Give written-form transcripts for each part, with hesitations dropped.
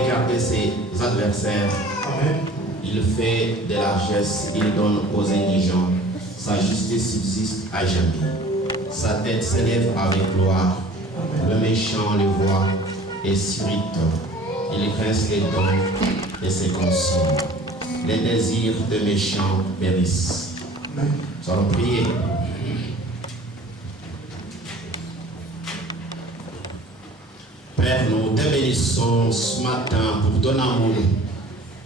regarder ses adversaires. Amen. Il fait des largesses, il donne aux indigents. Sa justice subsiste à jamais. Sa tête s'élève avec gloire. Le méchant le voit et s'irrite. Il grince les dents et se consume. Les désirs des méchants périssent. Amen. Nous allons prier. Père, nous te bénissons ce matin pour ton amour.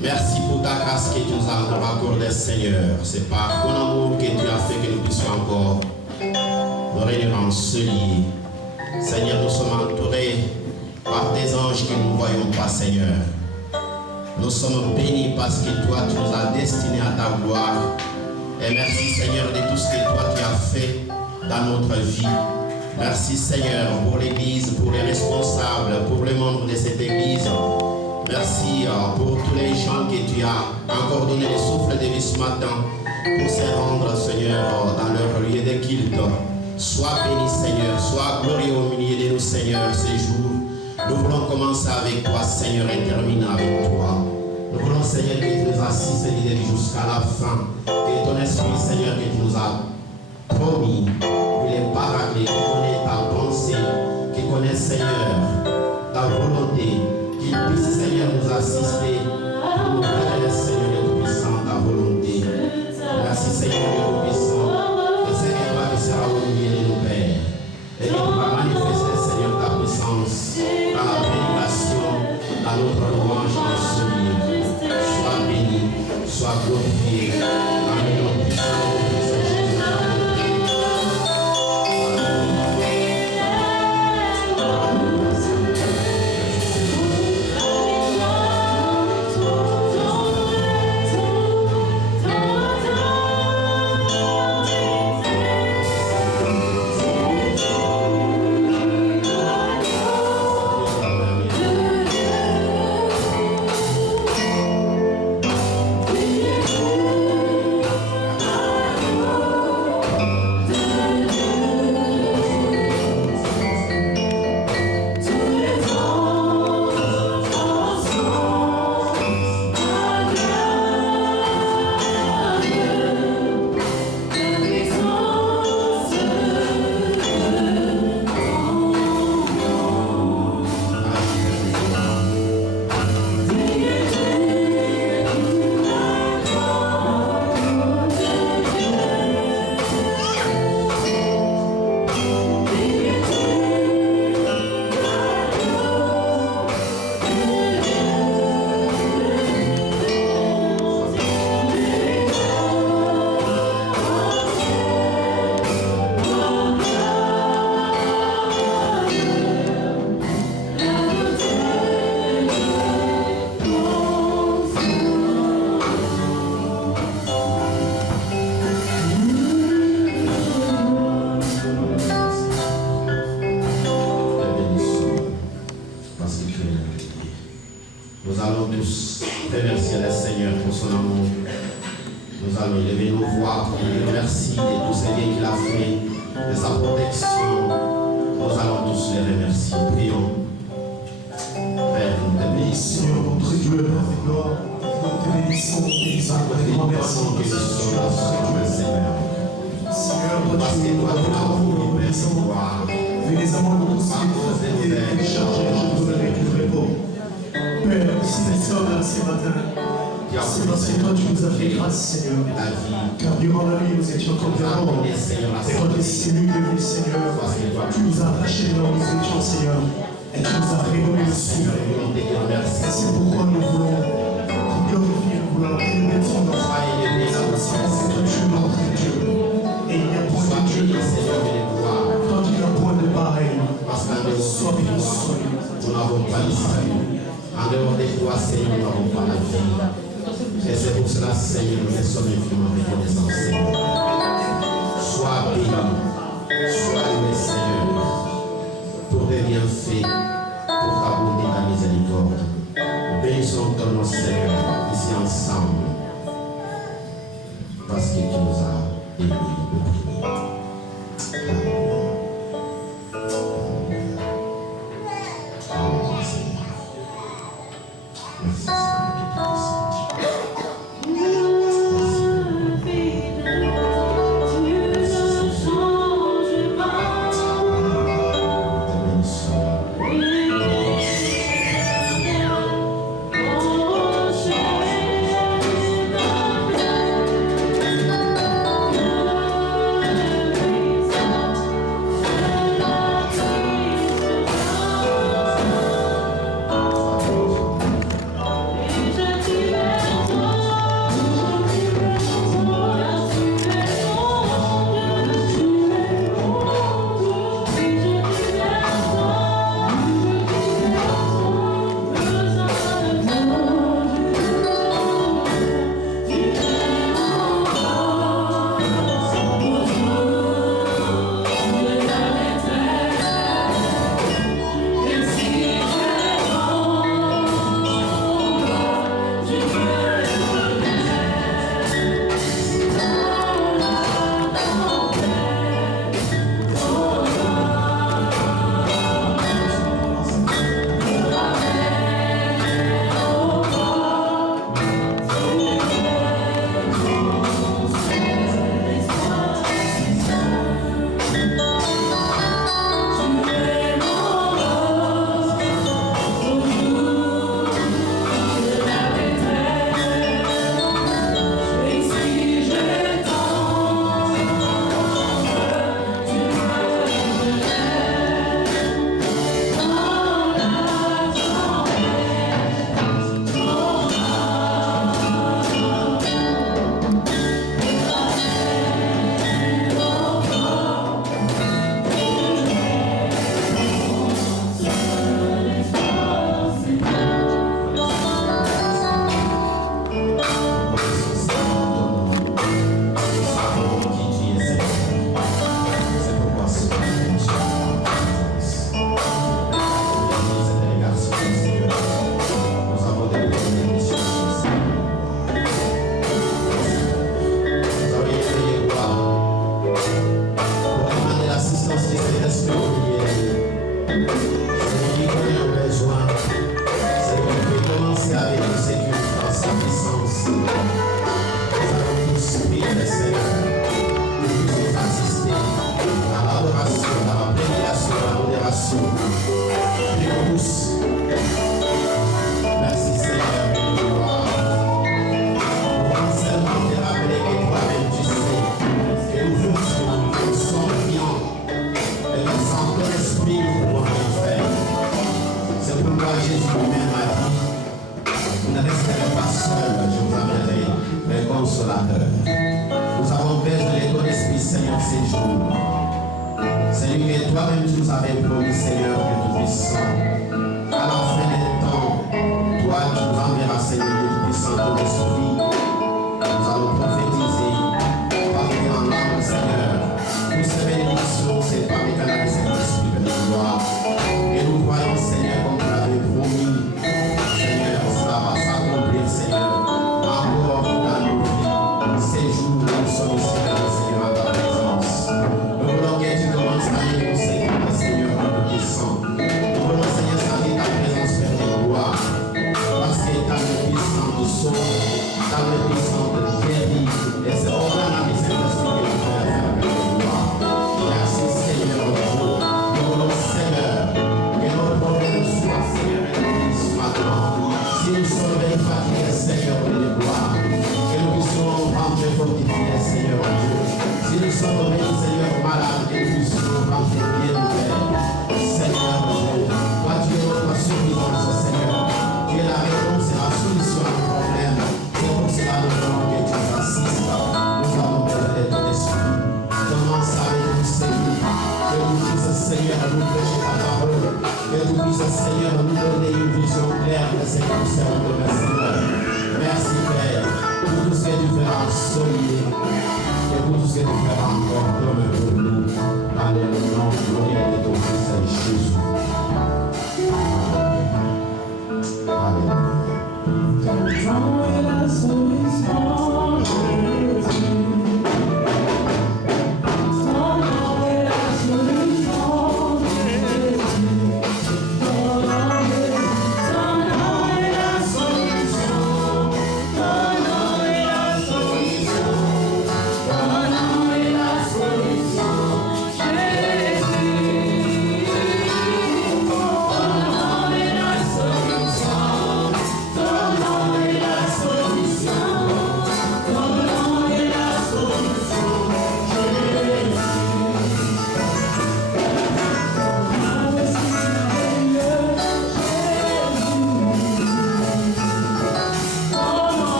Merci pour ta grâce que tu nous as accordée, Seigneur. C'est par ton amour que tu as fait que nous puissions encore nous réunir en ce lieu. Seigneur, nous sommes entourés par des anges que nous ne voyons pas, Seigneur. Nous sommes bénis parce que toi, tu nous as destinés à ta gloire. Et merci, Seigneur, de tout ce que toi, tu as fait dans notre vie. Merci, Seigneur, pour l'Église, pour les responsables, pour les membres de cette Église. Merci pour tous les gens que tu as encore donné le souffle de vie ce matin pour se rendre, Seigneur, dans leur lieu de culte. Sois béni, Seigneur, sois glorieux au milieu de nous, Seigneur, ces jours. Nous voulons commencer avec toi, Seigneur, et terminer avec toi. Nous voulons, Seigneur, que tu nous assistes jusqu'à la fin. Que ton esprit, Seigneur, que tu nous as promis, il est paraclet, qui connaît ta pensée, qui connaît, Seigneur, ta volonté, qu'il puisse, Seigneur, nous assister pour nous révéler, Seigneur, le Tout-Puissant, ta volonté. Merci, Seigneur, le Tout-Puissant, que c'est toi qui sera au milieu de nos pères. Et que tu vas manifester, Seigneur, ta puissance dans la prédication, dans notre louange, dans ce lieu. Sois béni, sois glorifié, dans le nom puissant de Christ Jésus. That's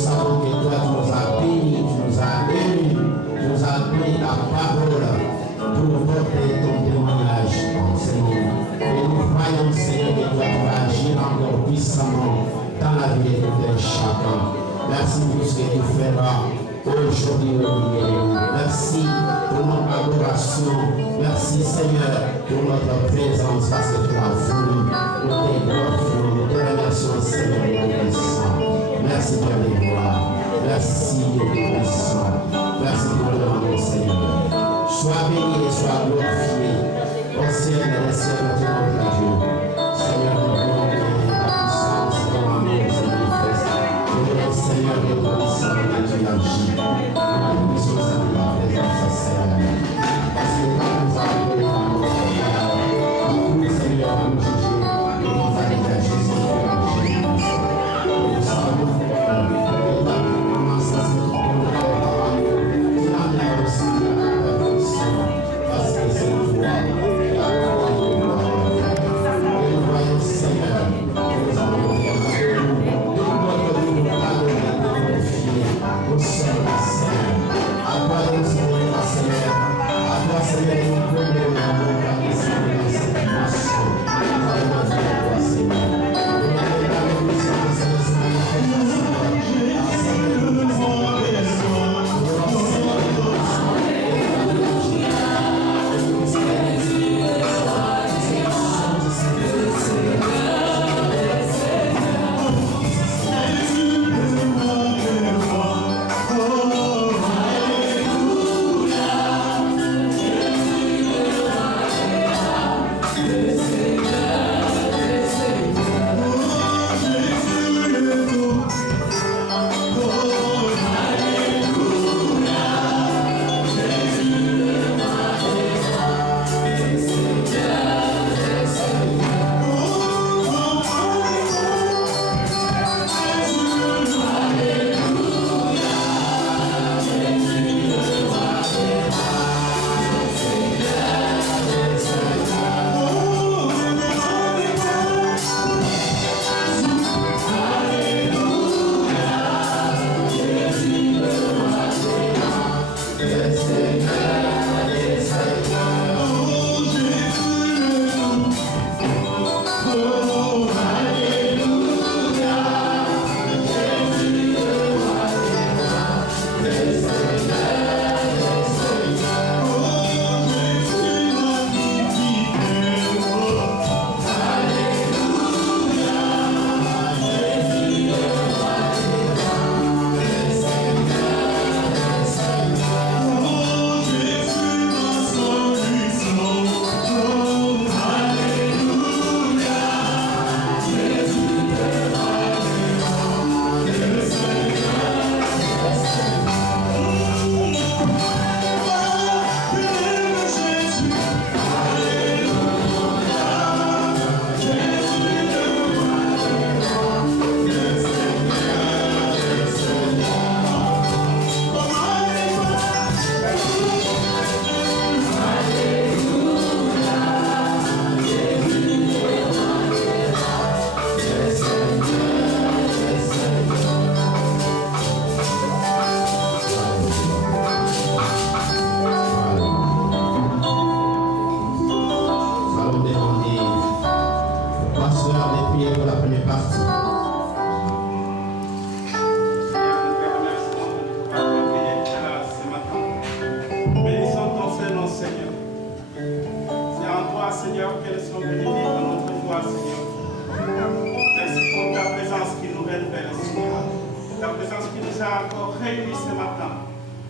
savons que toi, tu nous as bénis, tu nous as élus, tu nous as donné la parole pour porter ton témoignage, Seigneur. Et nous croyons, Seigneur, que toi, tu vas agir encore puissamment dans la vie de tout un chacun. Merci pour ce que tu feras aujourd'hui, merci pour notre adoration. Merci, Seigneur, pour notre présence, parce que tu as voulu. Nous te glorifions, nous te remercions, Seigneur, de notre sang. Merci pour les gloires. Merci, Dieu puissant. Merci pour le nom, Seigneur. Sois béni et sois glorifié au ciel et des cieux de notre Dieu. Seigneur, nous voulons que ta puissance, ton amour se manifeste. Nous voulons, Seigneur, que ton puissance que tu agis. Nous puissions sentir la présence, Seigneur. Parce que quand nous avons les paroles, nous, Seigneur, nous juger et nous allons agir sur le nous savons que ta commence à se répondre à nous. Tu as mis aussi la perfection. Parce que c'est une foi et la foi de gloire. Et nous voyons, Seigneur, que nous avons regardé de notre vie, nous allons nous glorifier au sein du Seigneur. À toi, nous Seigneur, Seigneur. À toi, Seigneur, nous prenons l'amour car nous sommes dans cette dimension. Nous allons à toi, Seigneur. Nous allons dans la puissance de ce Seigneur. Seigneur, nous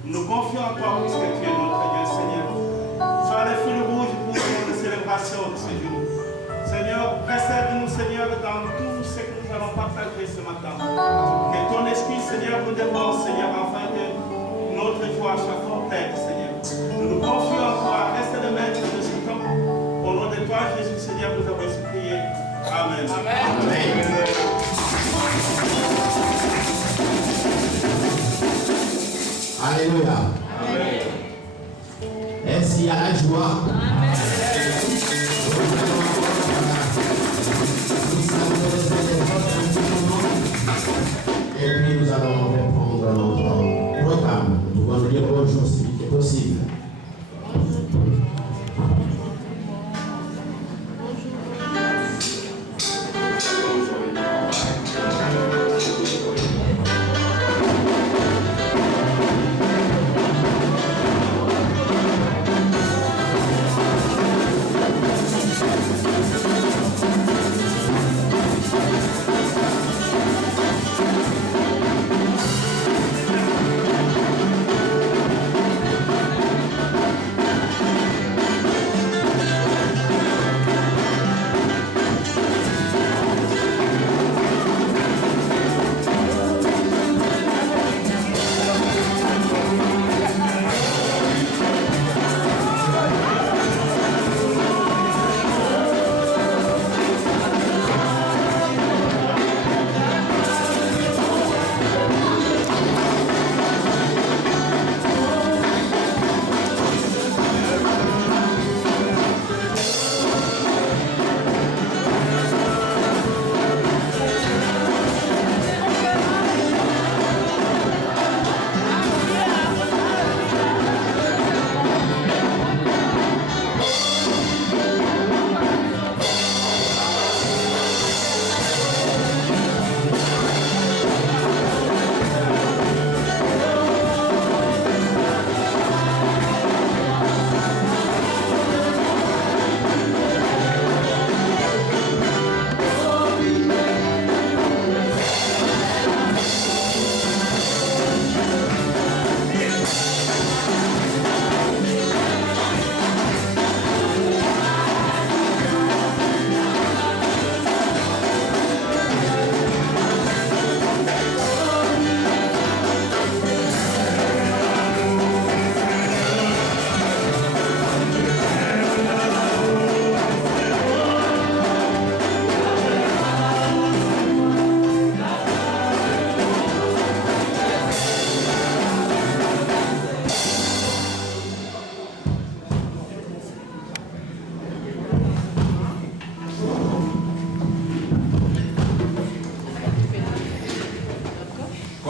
Nous confions en toi puisque tu es notre Dieu, Seigneur. Sois le fil rouge pour nos célébrations de ce jour. Seigneur, précède-nous, Seigneur, dans tout ce que nous allons partager ce matin. Que ton esprit, Seigneur, nous dévore, Seigneur, afin que notre joie soit complète, Seigneur. Nous nous confions en toi. Reste le maître de ce temps. Au nom de toi, Jésus, Seigneur, nous avons supplié. Amen. Amen. Amen. Alléluia. Amen. Est-ce qu'il y a la joie? Amen. Et puis nous allons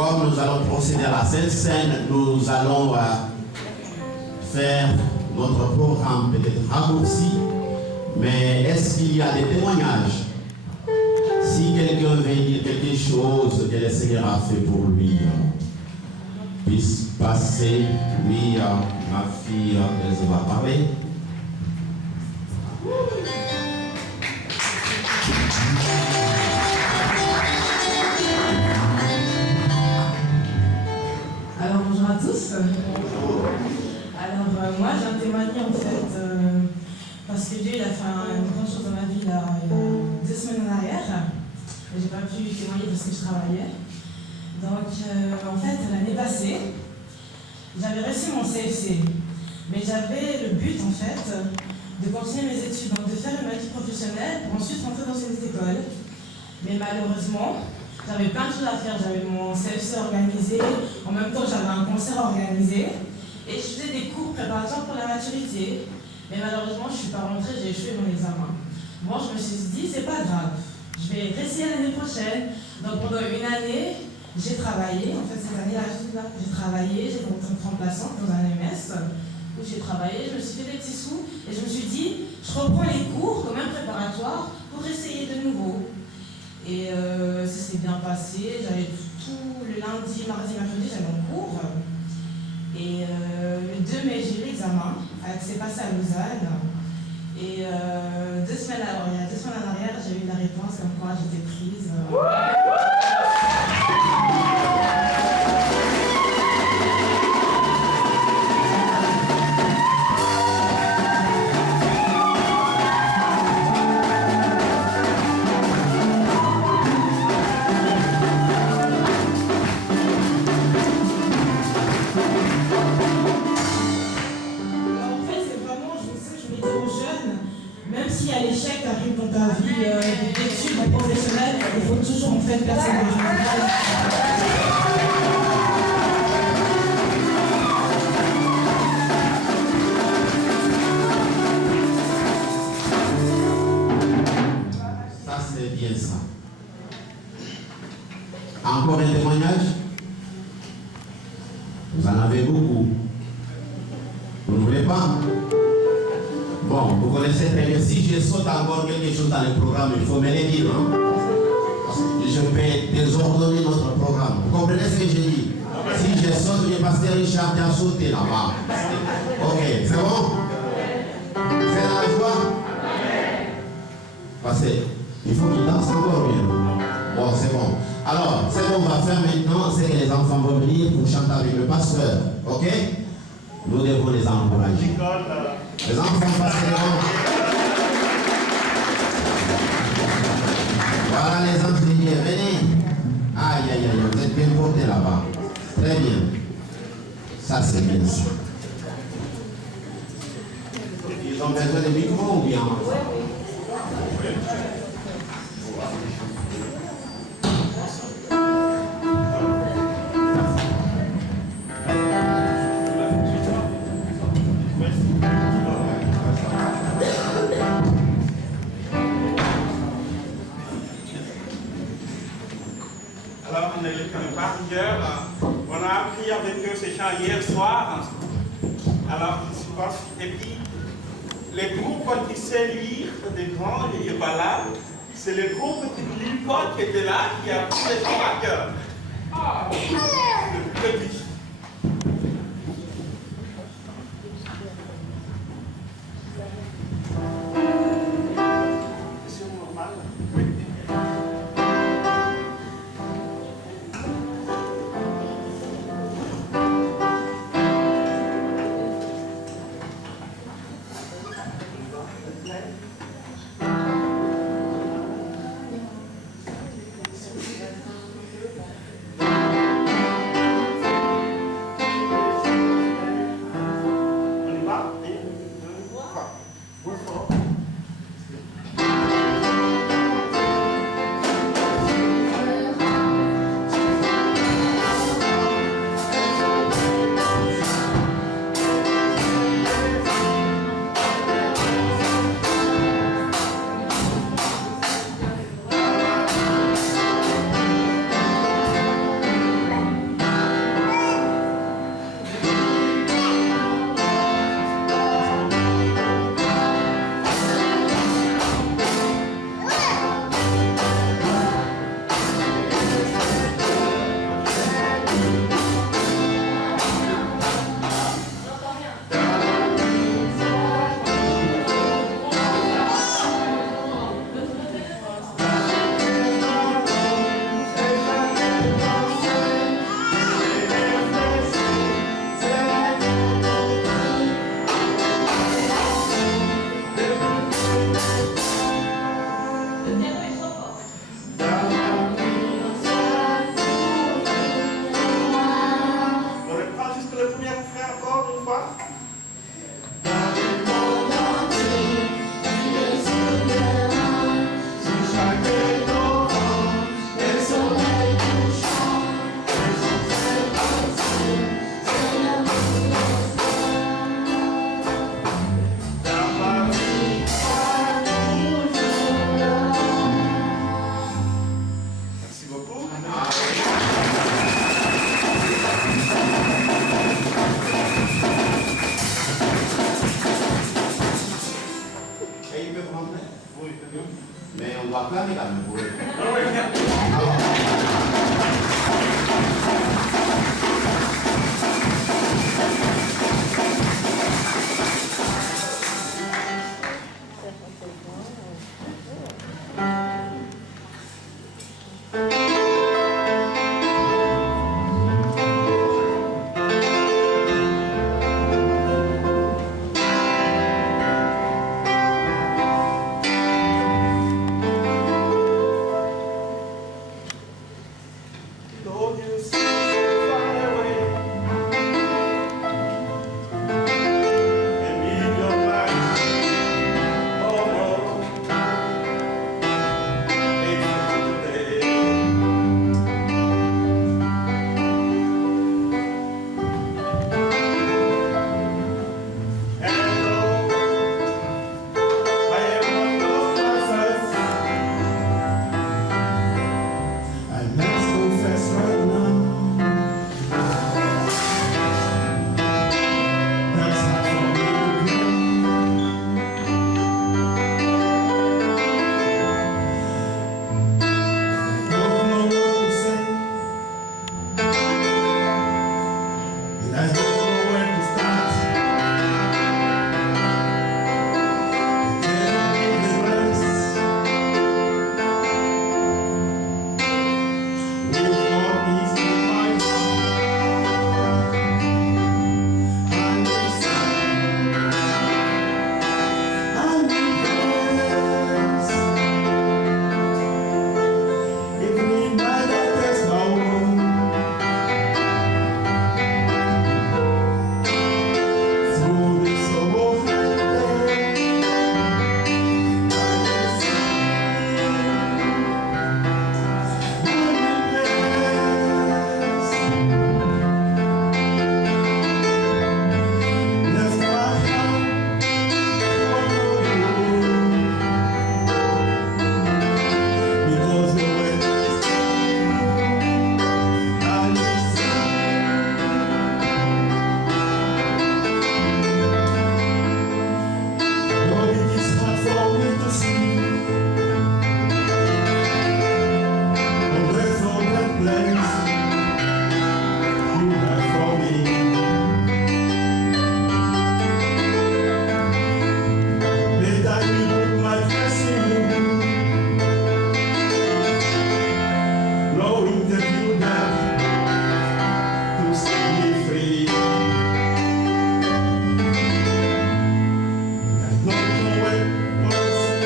Comme nous allons procéder à la Sainte Seine, nous allons faire notre programme peut-être raccourci, mais est-ce qu'il y a des témoignages? Si quelqu'un veut dire quelque chose que le Seigneur a fait pour lui, puisse passer. Oui, ma fille, elle va parler. Alors bonjour à tous. Alors moi j'ai un témoigné en fait parce que Dieu il a fait une grande chose dans ma vie là, il y a 2 semaines en arrière. J'ai pas pu témoigner parce que je travaillais. Donc en fait l'année passée, j'avais reçu mon CFC, mais j'avais le but en fait de continuer mes études, donc de faire une maîtrise professionnelle pour ensuite rentrer dans une école. Mais malheureusement, j'avais plein de choses à faire, j'avais mon CFC organisé, en même temps j'avais un concert organisé, et je faisais des cours préparatoires pour la maturité, mais malheureusement je ne suis pas rentrée, j'ai échoué mon examen. Bon, je me suis dit, c'est pas grave, je vais réessayer l'année prochaine. Donc pendant une année, j'ai travaillé, en fait cette année-là, j'ai travaillé, j'ai été remplaçante dans un MS, où j'ai travaillé, je me suis fait des petits sous, et je me suis dit, je reprends les cours quand même préparatoires pour essayer de nouveau. Et ça s'est bien passé, j'avais tout le lundi, mardi, mercredi, j'avais mon cours. Et le 2 mai, j'ai eu l'examen, c'est passé à Lausanne. Et il y a 2 semaines en arrière, j'ai eu la réponse comme quoi j'étais prise. Même si à l'échec arrive dans ta vie d'études professionnelles, il faut toujours en fait persévérer. Ça c'est bien ça. Encore un témoignage? Vous en avez beaucoup. Vous ne voulez pas? Bon, vous connaissez très bien. Si je saute encore quelque chose dans le programme, il faut me le dire. Hein? Parce que je peux désordonner notre programme. Vous comprenez ce que je dis? Si je saute, le pasteur Richard a sauté là-bas. Ok, c'est bon? C'est dans la joie? Parce qu'il faut qu'il danse encore bien. Bon, c'est bon. Alors, ce qu'on va faire maintenant, c'est que les enfants vont venir pour chanter avec le pasteur. Ok? Nous devons les encourager. Les enfants passent devant. Voilà les enseignants, venez. Aïe, aïe, aïe, vous êtes bien portés là-bas. Très bien. Ça, c'est bien ça. Ils ont besoin de micro ou bien? Alors, on ne les connaît pas hier. On a appris avec eux ces chants hier soir. Alors, je pense, et puis, les groupes qui sait lire, des grands, les Yébala, c'est le groupe de Lilpot qui était là, qui a pris les chants à cœur. Le petit. Lord, you seem so far away. And in your life, oh, it's today. And I am not lost I must confess right now. That's not for me to don't know what to say, and I don't know where to start. I can't give the rest. With more peace in my heart, I will sing, I will dance. Even in my darkest hour, through this awful day, I will sing, I will dance. Lift my hand for you, because the way is true. I will sing. Lord, it is hard for me to see a breath of that place you have for me. Let I put my trust in you, knowing that you have to set me free. I don't know where to say,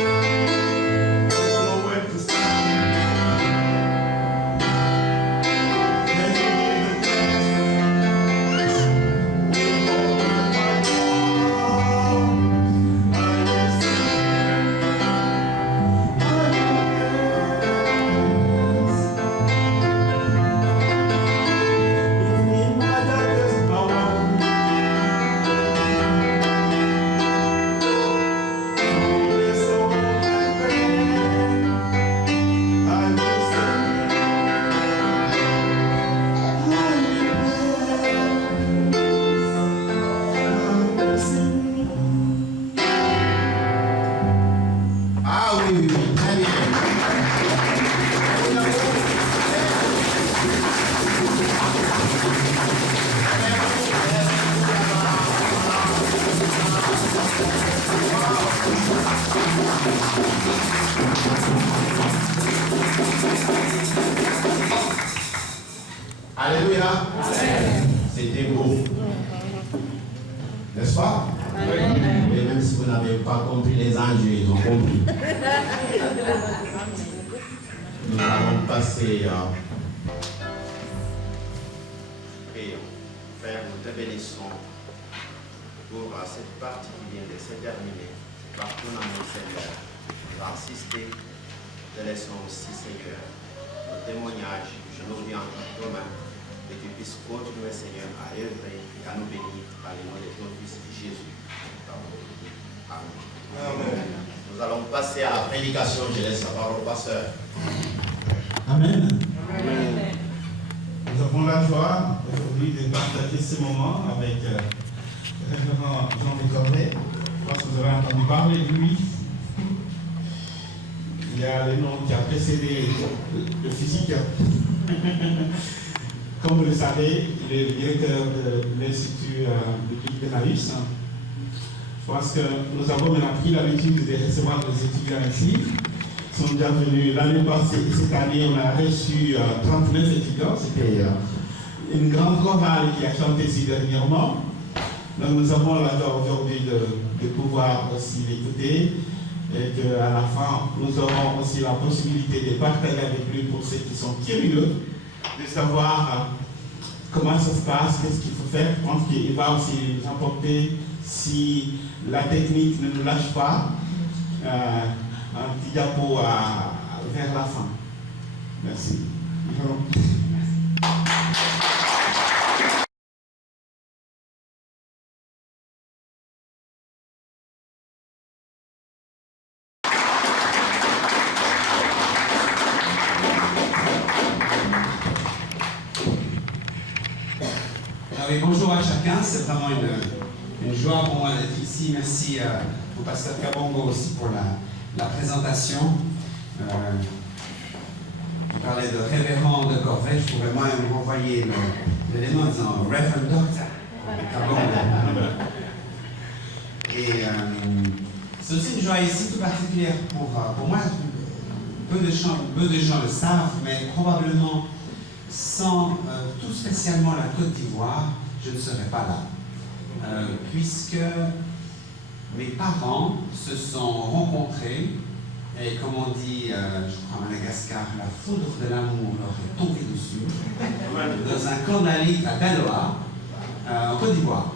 don't know where to start. Let me give the thanks with all of my heart. I will sing, I will dance. Even in my darkest hour, through this awful pain, I will sing, I will sing. Ah oui, oui, oui, très bien. Alléluia. C'était beau. N'est-ce pas? Et même si vous n'avez pas compris, les anges, ils ont compris. Nous allons passer et faire notre bénédiction pour cette partie qui vient de se terminer. Par ton amour, Seigneur, va assister de leçons aussi, Seigneur, nos témoignages, je nous viens entre toi mains, et que tu puisses continuer, Seigneur, à œuvrer et à nous bénir par le nom de ton Fils Jésus. Amen. Nous allons passer à la prédication. Je laisse la parole au pasteur. Amen. Nous avons la joie aujourd'hui de partager ce moment avec le révérend Jean Descordet. Je pense que vous avez entendu parler de lui. Il y a le nom qui a précédé le physique. Comme vous le savez, il est le directeur de l'Institut biblique de Naïs. Je pense que nous avons maintenant pris l'habitude de recevoir des étudiants ici. Ils sont déjà venus l'année passée. Cette année, on a reçu 39 étudiants. C'était une grande chorale qui a chanté ici dernièrement. Donc nous avons la joie aujourd'hui de pouvoir aussi l'écouter et qu'à la fin, nous aurons aussi la possibilité de partager avec lui pour ceux qui sont curieux de savoir comment ça se passe, qu'est-ce qu'il faut faire. Je pense qu'il va aussi nous apporter, si la technique ne nous lâche pas, un petit diapo vers la fin. Merci. Oui, bonjour à chacun, c'est vraiment une joie pour moi d'être ici. Merci au pasteur Kabongo aussi pour la présentation. Il parlait de révérend de Corvette, je pourrais moi-même renvoyer l'élément en disant Reverend Doctor Kabongo. Et c'est aussi une joie ici tout particulière pour moi. Peu de gens le savent, mais probablement sans tout spécialement la Côte d'Ivoire, je ne serais pas là. Puisque mes parents se sont rencontrés, et comme on dit, je crois à Madagascar, la foudre de l'amour leur est tombée dessus, dans un camp d'Ali à Daloa, en Côte d'Ivoire.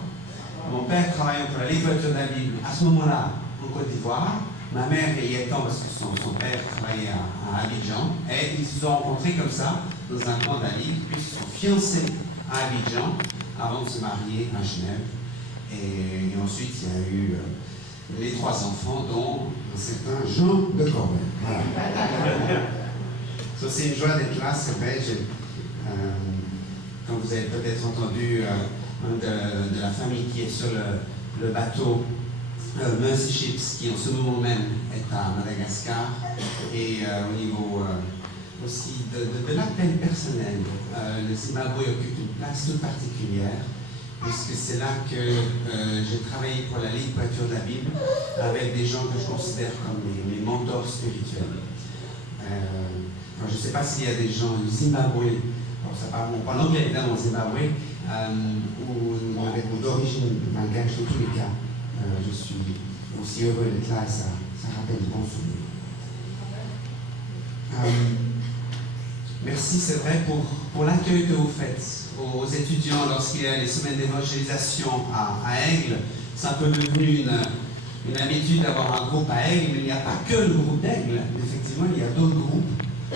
Mon père travaillait pour la Ligue-Voiture de la Bible à ce moment-là en Côte d'Ivoire. Ma mère y étant parce que son père travaillait à Abidjan, et ils se sont rencontrés comme ça, dans un camp d'Ali, puis ils se sont fiancés à Abidjan avant de se marier à Genève. Et ensuite, il y a eu les 3 enfants, dont un certain Jean de Corvette. Voilà. C'est une joie d'être là, c'est vrai. Comme vous avez peut-être entendu, de la famille qui est sur le bateau Mercy Ships, qui en ce moment même est à Madagascar, et au niveau aussi de l'appel personnel, le Zimbabwe occupe une place toute particulière, puisque c'est là que j'ai travaillé pour la Ligue-Voiture de la Bible, avec des gens que je considère comme mes mentors spirituels. Je ne sais pas s'il y a des gens du Zimbabwe, ça parle pas l'anglais évidemment au Zimbabwe, ou d'origine malgache, dans tous les cas. Je suis aussi heureux d'être là et ça rappelle de bons souvenirs. Merci, c'est vrai, pour l'accueil que vous faites aux étudiants lorsqu'il y a les semaines d'évangélisation à Aigle. C'est un peu devenu une habitude d'avoir un groupe à Aigle, mais il n'y a pas que le groupe d'Aigle. Effectivement, il y a d'autres groupes,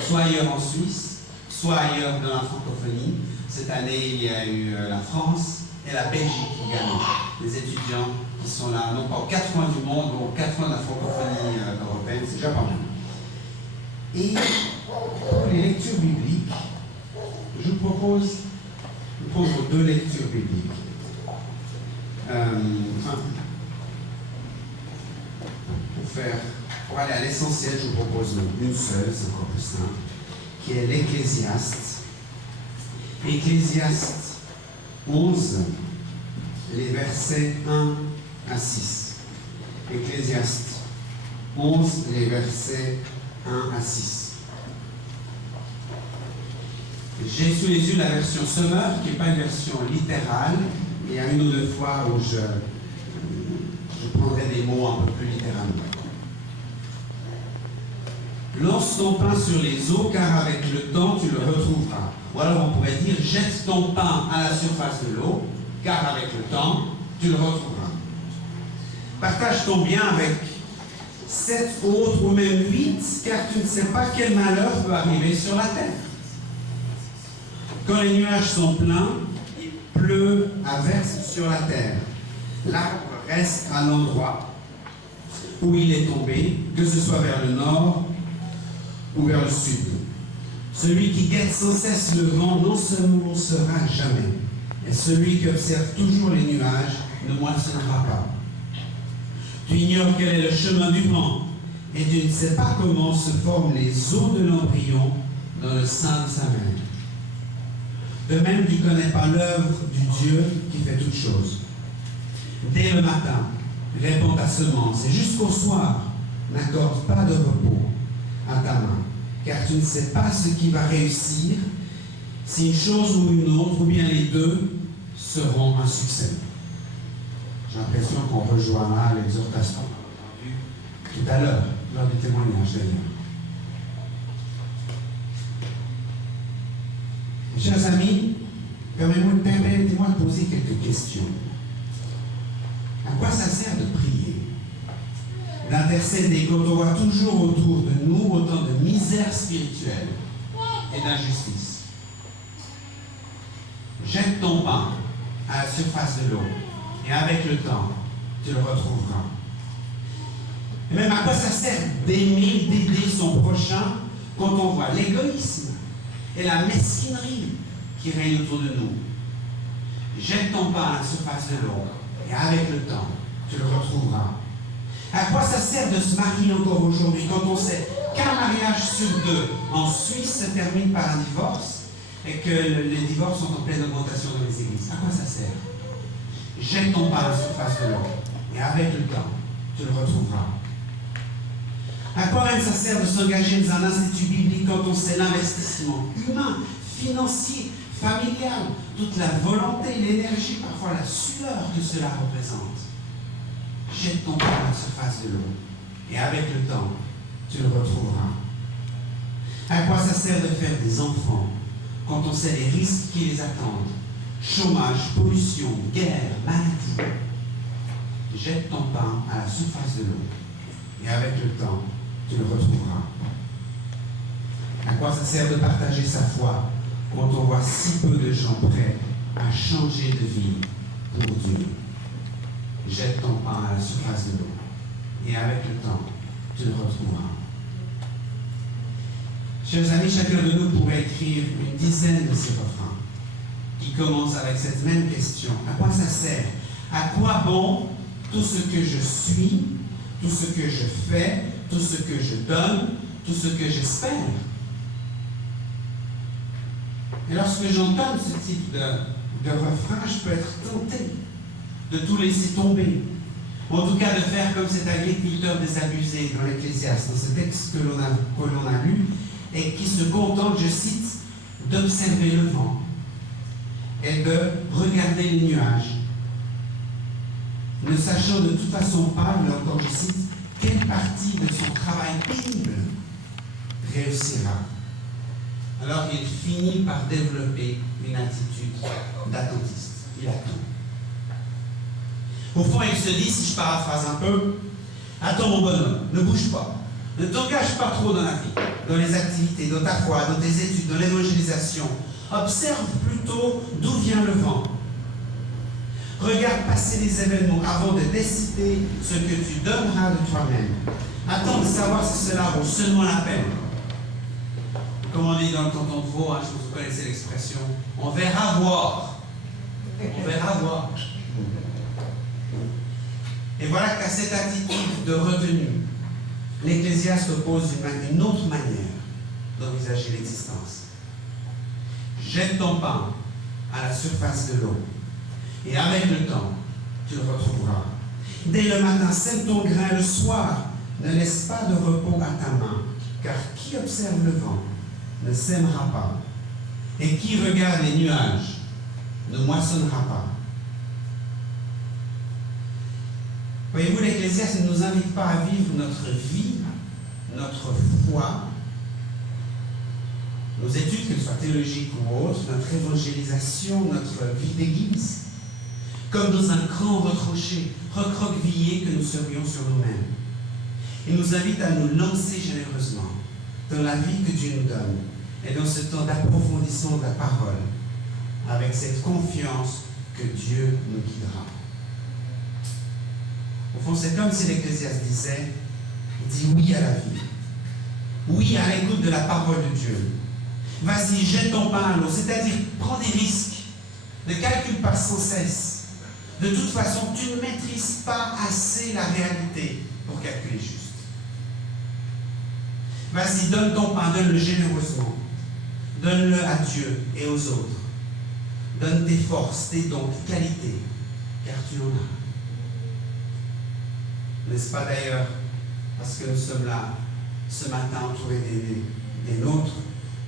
soit ailleurs en Suisse, soit ailleurs dans la francophonie. Cette année, il y a eu la France et la Belgique qui gagnent. Des étudiants qui sont là, non pas aux 4 coins du monde, mais aux 4 coins de la francophonie européenne, c'est déjà pas mal. Et pour les lectures bibliques, je vous propose 2 lectures bibliques. Pour aller à l'essentiel, je vous propose une seule, c'est encore plus simple, qui est l'Ecclésiaste. Ecclésiaste 11, les versets 1 à 6. Ecclésiaste 11, les versets 1 à 6. J'ai sous les yeux la version Summer, qui n'est pas une version littérale. Il y a une ou 2 fois où je prendrai des mots un peu plus littéralement. Lance ton pain sur les eaux, car avec le temps tu le retrouveras. Ou alors on pourrait dire, jette ton pain à la surface de l'eau, car avec le temps tu le retrouveras. Partage ton bien avec 7 autres ou même 8, car tu ne sais pas quel malheur peut arriver sur la terre. Quand les nuages sont pleins, il pleut à verse sur la terre. L'arbre reste à l'endroit où il est tombé, que ce soit vers le nord ou vers le sud. Celui qui guette sans cesse le vent non se moissonnera jamais, et celui qui observe toujours les nuages ne moissonnera pas. Tu ignores quel est le chemin du vent, et tu ne sais pas comment se forment les os de l'embryon dans le sein de sa mère. De même, tu ne connais pas l'œuvre du Dieu qui fait toutes choses. Dès le matin, répands ta semence, et jusqu'au soir, n'accorde pas de repos à ta main, car tu ne sais pas ce qui va réussir, si une chose ou une autre, ou bien les deux, seront un succès. J'ai l'impression qu'on rejoindra l'exhortation qu'on a entendue tout à l'heure, lors du témoignage d'ailleurs. Chers amis, permettez-moi de poser quelques questions. À quoi ça sert de prier, d'intercéder quand on voit toujours autour de nous autant de misère spirituelle et d'injustice? Jette ton pain à la surface de l'eau et avec le temps, tu le retrouveras. Et même à quoi ça sert d'aimer, d'aider son prochain quand on voit l'égoïsme et la mesquinerie qui règnent autour de nous? Jette ton pain à la surface de l'eau et avec le temps, tu le retrouveras. À quoi ça sert de se marier encore aujourd'hui quand on sait qu'un mariage sur deux en Suisse se termine par un divorce et que les divorces sont en pleine augmentation dans les églises? À quoi ça sert? Jette ton pain à la surface de l'eau et avec le temps, tu le retrouveras. À quoi même ça sert de s'engager dans un institut biblique quand on sait l'investissement humain, financier, familial, toute la volonté, l'énergie, parfois la sueur que cela représente? Jette ton pain à la surface de l'eau et avec le temps, tu le retrouveras. À quoi ça sert de faire des enfants quand on sait les risques qui les attendent? Chômage, pollution, guerre, maladie. Jette ton pain à la surface de l'eau et avec le temps, tu le retrouveras. À quoi ça sert de partager sa foi quand on voit si peu de gens prêts à changer de vie pour Dieu? Jette ton pain à la surface de l'eau et avec le temps, tu le retrouveras. Chers amis, chacun de nous pourrait écrire une dizaine de ces refrains qui commencent avec cette même question. À quoi ça sert? À quoi bon tout ce que je suis, tout ce que je fais, tout ce que je donne, tout ce que j'espère? Et lorsque j'entends ce type de refrain, je peux être tenté de tout laisser tomber. Ou en tout cas de faire comme cet agriculteur désabusé dans l'Ecclésiaste, dans ce texte que l'on a lu, et qui se contente, je cite, d'observer le vent et de regarder les nuages, ne sachant de toute façon pas, là encore je cite, quelle partie de son travail pénible réussira. Alors il finit par développer une attitude d'attentiste. Il attend. Au fond, il se dit, si je paraphrase un peu, attends mon bonhomme, ne bouge pas, ne t'engage pas trop dans la vie, dans les activités, dans ta foi, dans tes études, dans l'évangélisation. Observe plutôt d'où vient le vent. Regarde passer les événements avant de décider ce que tu donneras de toi-même. Attends de savoir si cela vaut seulement la peine. Comme on dit dans le canton de Vaud, je pense que vous connaissez l'expression, on verra voir. On verra voir. Et voilà qu'à cette attitude de retenue, l'Ecclésiaste oppose une autre manière d'envisager l'existence. Jette ton pain à la surface de l'eau, et avec le temps, tu le retrouveras. Dès le matin, sème ton grain, le soir, ne laisse pas de repos à ta main, car qui observe le vent ne sèmera pas, et qui regarde les nuages ne moissonnera pas. Voyez-vous, l'Ecclésiaste ne nous invite pas à vivre notre vie, notre foi, nos études, qu'elles soient théologiques ou autres, notre évangélisation, notre vie d'église, comme dans un grand retranché, recroquevillé que nous serions sur nous-mêmes. Il nous invite à nous lancer généreusement dans la vie que Dieu nous donne et dans ce temps d'approfondissement de la parole, avec cette confiance que Dieu nous guidera. Au fond, c'est comme si l'Ecclésiaste disait, dis oui à la vie, oui à l'écoute de la parole de Dieu. Vas-y, jette ton pain à l'eau, c'est-à-dire prends des risques, ne calcule pas sans cesse. De toute façon, tu ne maîtrises pas assez la réalité pour calculer juste. Vas-y, donne ton pain, donne-le généreusement. Donne-le à Dieu et aux autres. Donne tes forces, tes dons, tes qualités, car tu en as. N'est-ce pas d'ailleurs parce que nous sommes là ce matin entourés des nôtres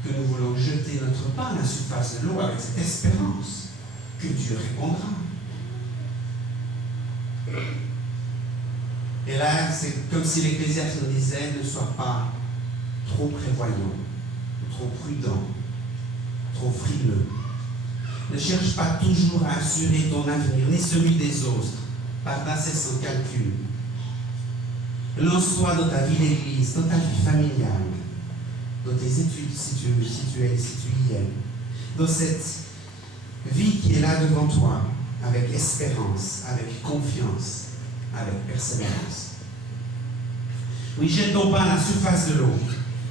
que nous voulons jeter notre pain à la surface de l'eau avec cette espérance que Dieu répondra. Et là, c'est comme si l'Ecclésiaste nous disait, ne sois pas trop prévoyant, trop prudent. trop frileux. Ne cherche pas toujours à assurer ton avenir, ni celui des autres, par d'incessants calculs. Lance-toi dans ta vie d'église, dans ta vie familiale, dans tes études si tu y es, dans cette vie qui est là devant toi, avec espérance, avec confiance, avec persévérance. Oui, jette ton pain à la surface de l'eau.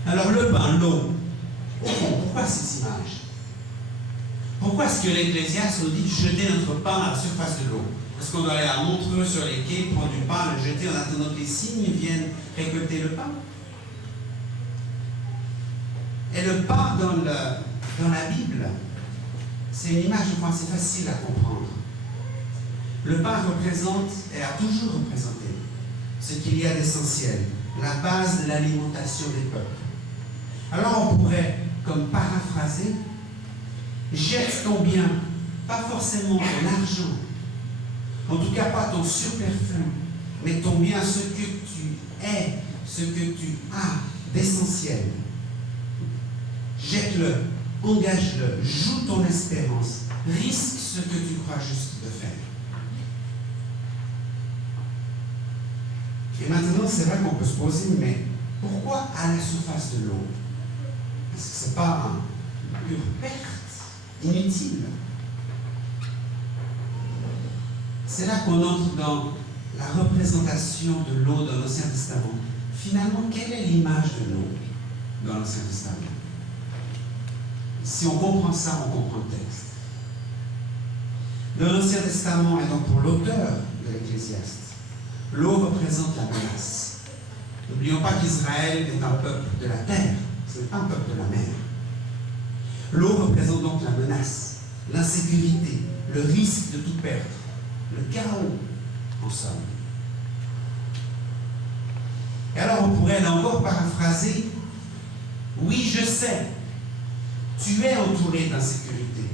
Alors le pain, l'eau, au fond, pourquoi cette image? Pourquoi est-ce que l'Ecclésiaste nous dit de jeter notre pain à la surface de l'eau? Est-ce qu'on doit aller à Montreux sur les quais, prendre du pain, le jeter en attendant que les cygnes viennent récolter le pain? Et le pain dans la Bible, c'est une image, je crois, assez facile à comprendre. Le pain représente et a toujours représenté ce qu'il y a d'essentiel, la base de l'alimentation des peuples. Alors on pourrait, comme paraphraser, jette ton bien, pas forcément ton argent, en tout cas pas ton superflu, mais ton bien, ce que tu es, ce que tu as d'essentiel. Jette-le, engage-le, joue ton espérance, risque ce que tu crois juste de faire. Et maintenant, c'est vrai qu'on peut se poser, mais pourquoi à la surface de l'eau? Est-ce que ce n'est pas une pure perte inutile? C'est là qu'on entre dans la représentation de l'eau dans l'Ancien Testament. Finalement, quelle est l'image de l'eau dans l'Ancien Testament? Si on comprend ça, on comprend le texte. Dans l'Ancien Testament, et donc pour l'auteur de l'Ecclésiaste, l'eau représente la menace. N'oublions pas qu'Israël est un peuple de la terre, ce n'est pas un peuple de la mer. L'eau représente donc la menace, l'insécurité, le risque de tout perdre, le chaos, en somme. Et alors on pourrait là encore paraphraser, oui, je sais, tu es entouré d'insécurité,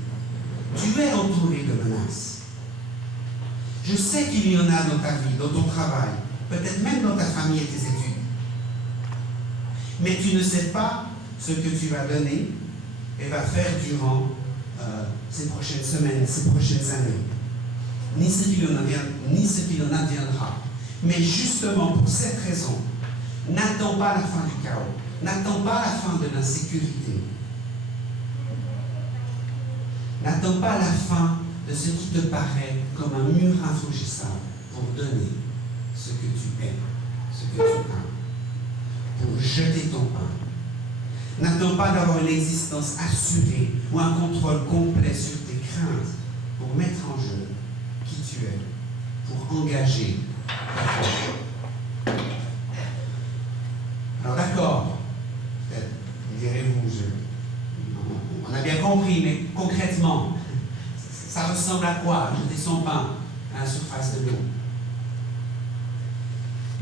tu es entouré de menaces. Je sais qu'il y en a dans ta vie, dans ton travail, peut-être même dans ta famille et tes études. Mais tu ne sais pas ce que tu vas donner et vas faire durant ces prochaines semaines, ces prochaines années. Ni ce qu'il en adviendra. Mais justement pour cette raison, n'attends pas la fin du chaos. N'attends pas la fin de l'insécurité. N'attends pas la fin de ce qui te paraît comme un mur infranchissable pour donner ce que tu es, ce que tu as, pour jeter ton pain. N'attends pas d'avoir une existence assurée ou un contrôle complet sur tes craintes pour mettre en jeu qui tu es, pour engager ta foi. Alors d'accord, direz-vous, on a bien compris, mais concrètement, ça ressemble à quoi, jeter son pain à la surface de l'eau?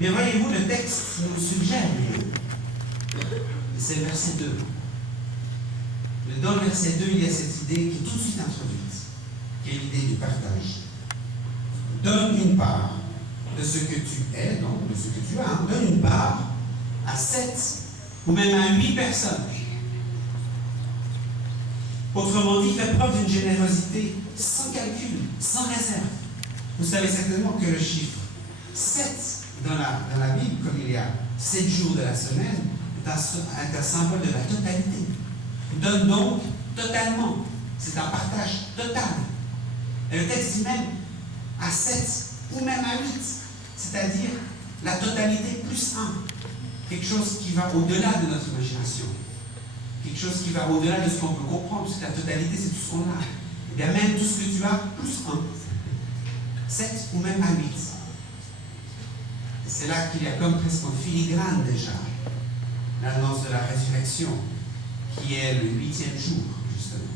Mais voyez-vous, le texte nous le suggère, c'est le verset 2. Dans le verset 2, il y a cette idée qui est tout de suite introduite, qui est l'idée du partage. Donne une part de ce que tu es, donc de ce que tu as, donne une part à 7 ou même à 8 personnes. Autrement dit, fais preuve d'une générosité sans calcul, sans réserve. Vous savez certainement que le chiffre 7 dans la Bible, comme il y a 7 jours de la semaine, est un symbole de la totalité. Donne donc totalement. C'est un partage total. Et le texte dit même à 7 ou même à 8, c'est-à-dire la totalité plus 1. Quelque chose qui va au-delà de notre imagination. Quelque chose qui va au-delà de ce qu'on peut comprendre, puisque la totalité, c'est tout ce qu'on a. Et bien même tout ce que tu as, plus 1. 7 ou même à 8. Et c'est là qu'il y a comme presque en filigrane déjà l'annonce de la résurrection, qui est le 8e jour, justement.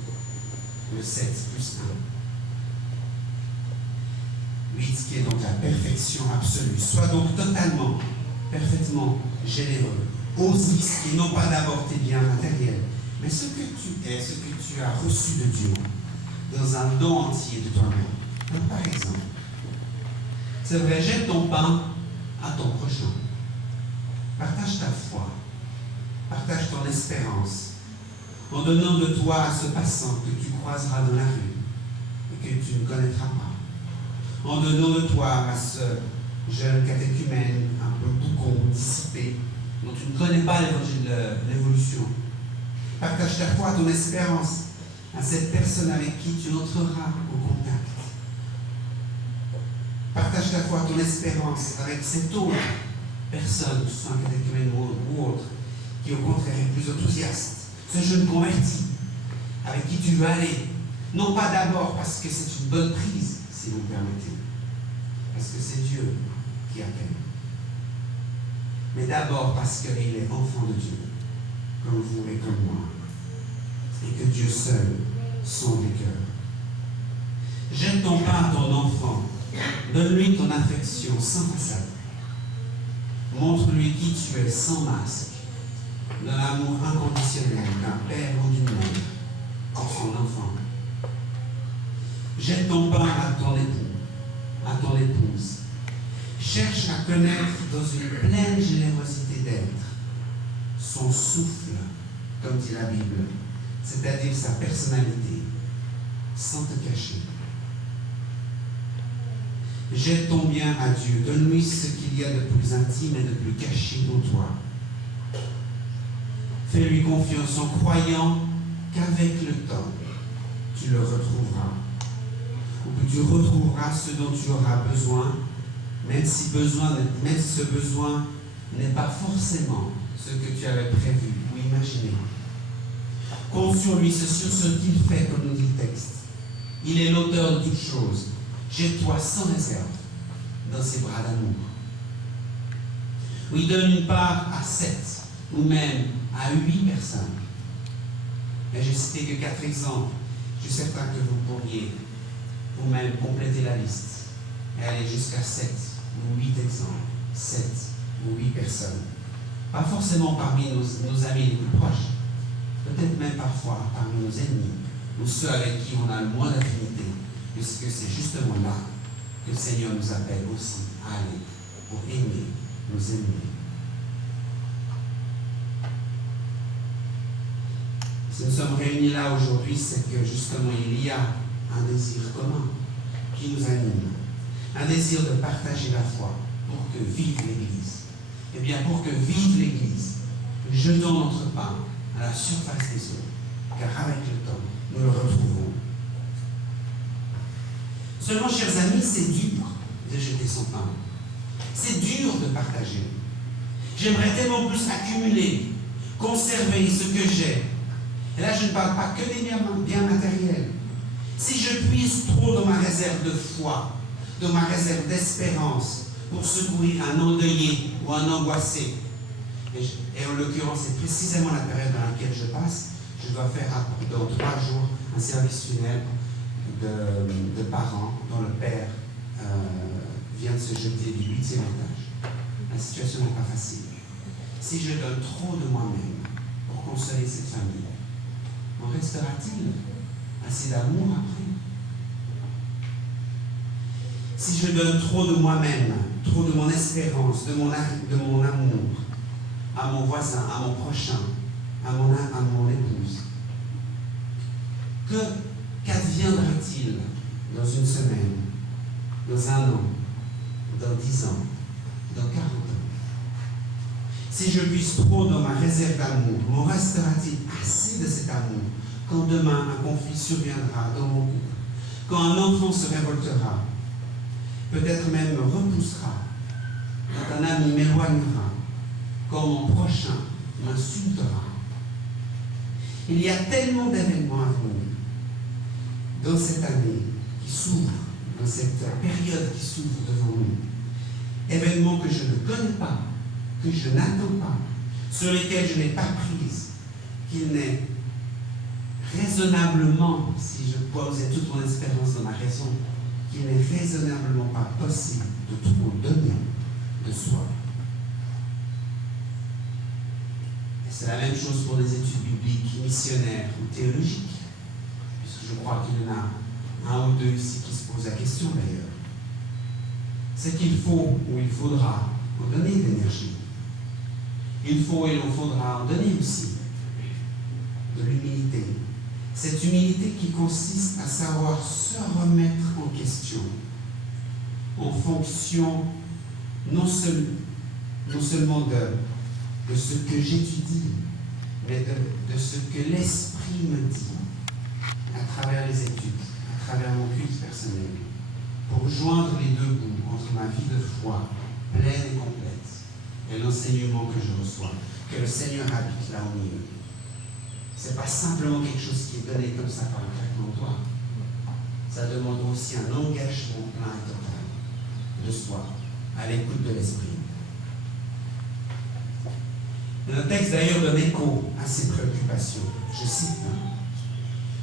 Le 7 plus 1. 8 qui est donc la perfection absolue. Sois donc totalement, parfaitement généreux. Ose risquer non pas d'abord tes biens matériels, mais ce que tu es, ce que tu as reçu de Dieu, dans un don entier de toi-même. Par exemple, c'est vrai, jette ton pain à ton prochain. Partage ta foi, partage ton espérance, en donnant de toi à ce passant que tu croiseras dans la rue et que tu ne connaîtras pas, en donnant de toi à ce jeune catéchumène un peu bougon, dissipé, dont tu ne connais pas l'évolution. Partage ta foi, ton espérance à cette personne avec qui tu entreras au contact. Partage ta foi, ton espérance avec cette autre personne, que ce soit un catéchumène ou autre, qui au contraire est plus enthousiaste. Ce jeune converti, avec qui tu veux aller, non pas d'abord parce que c'est une bonne prise, si vous me permettez, parce que c'est Dieu qui appelle, mais d'abord parce qu'il est enfant de Dieu, comme vous et comme moi, et que Dieu seul sonde les cœurs. Jette ton pain à ton enfant, donne-lui ton affection sans façade, montre-lui qui tu es sans masque, dans l'amour inconditionnel d'un père ou d'une mère pour son enfant. Jette ton pain à ton époux, à ton épouse. Cherche à connaître dans une pleine générosité d'être son souffle, comme dit la Bible, c'est-à-dire sa personnalité, sans te cacher. Jette ton bien à Dieu, donne-lui ce qu'il y a de plus intime et de plus caché en toi. Fais-lui confiance en croyant qu'avec le temps, tu le retrouveras. Ou que tu retrouveras ce dont tu auras besoin, même si ce besoin n'est pas forcément ce que tu avais prévu ou imaginé. Compte sur lui, c'est sur ce qu'il fait, comme nous dit le texte. Il est l'auteur de toutes choses. Jette-toi sans réserve dans ses bras d'amour. Ou il donne une part à 7 ou même à 8 personnes. Mais j'ai cité que 4 exemples. Je suis certain que vous pourriez vous-même compléter la liste et aller jusqu'à 7 ou 8 exemples, 7 ou 8 personnes. Pas forcément parmi nos amis les plus proches, peut-être même parfois parmi nos ennemis, ou ceux avec qui on a le moins d'affinité, puisque c'est justement là que le Seigneur nous appelle aussi à aller pour aimer nos ennemis. Si nous sommes réunis là aujourd'hui, c'est que justement il y a un désir commun qui nous anime, un désir de partager la foi pour que vive l'Église. Et bien pour que vive l'Église, jetons notre pain à la surface des eaux, car avec le temps, nous le retrouvons. Seulement, chers amis, c'est dur de jeter son pain. C'est dur de partager. J'aimerais tellement plus accumuler, conserver ce que j'ai. Et là, je ne parle pas que des biens matériels. Si je puise trop dans ma réserve de foi, dans ma réserve d'espérance, pour secourir un endeuillé ou un angoissé, et en l'occurrence, c'est précisément la période dans laquelle je passe, je dois faire dans 3 jours un service funèbre de parents dont le père vient de se jeter du 8e étage. La situation n'est pas facile. Si je donne trop de moi-même pour consoler cette famille, en restera-t-il assez d'amour après? Si je donne trop de moi-même, trop de mon espérance, de mon amour à mon voisin, à mon prochain, à mon épouse, qu'adviendra-t-il dans une semaine, dans 1 an, dans 10 ans, dans 40 ans? Si je puise trop dans ma réserve d'amour, m'en restera-t-il assez de cet amour quand demain un conflit surviendra dans mon couple, quand un enfant se révoltera, peut-être même me repoussera, quand un ami m'éloignera, quand mon prochain m'insultera? Il y a tellement d'événements à venir dans cette année qui s'ouvre, dans cette période qui s'ouvre devant nous. Événements que je ne connais pas, que je n'attends pas, sur lesquels je n'ai pas prise, qu'il n'est raisonnablement, si je posais toute mon espérance dans ma raison, qu'il n'est raisonnablement pas possible de trop donner de soi. Et c'est la même chose pour les études bibliques, missionnaires ou théologiques, puisque je crois qu'il y en a 1 ou 2 ici qui se posent la question d'ailleurs. C'est qu'il faut ou il faudra en donner de l'énergie. Il faut et il en faudra en donner aussi. de l'humilité. Cette humilité qui consiste à savoir se remettre en question en fonction non seulement de ce que j'étudie, mais de ce que l'Esprit me dit à travers les études, à travers mon culte personnel, pour joindre les deux bouts entre ma vie de foi pleine et complète et l'enseignement que je reçois, que le Seigneur habite là au milieu. Ce n'est pas simplement quelque chose qui est donné comme ça par un claquement de doigts. Ça demande aussi un engagement plein et total de soi, à l'écoute de l'Esprit. Le texte d'ailleurs donne écho à ses préoccupations. Je cite,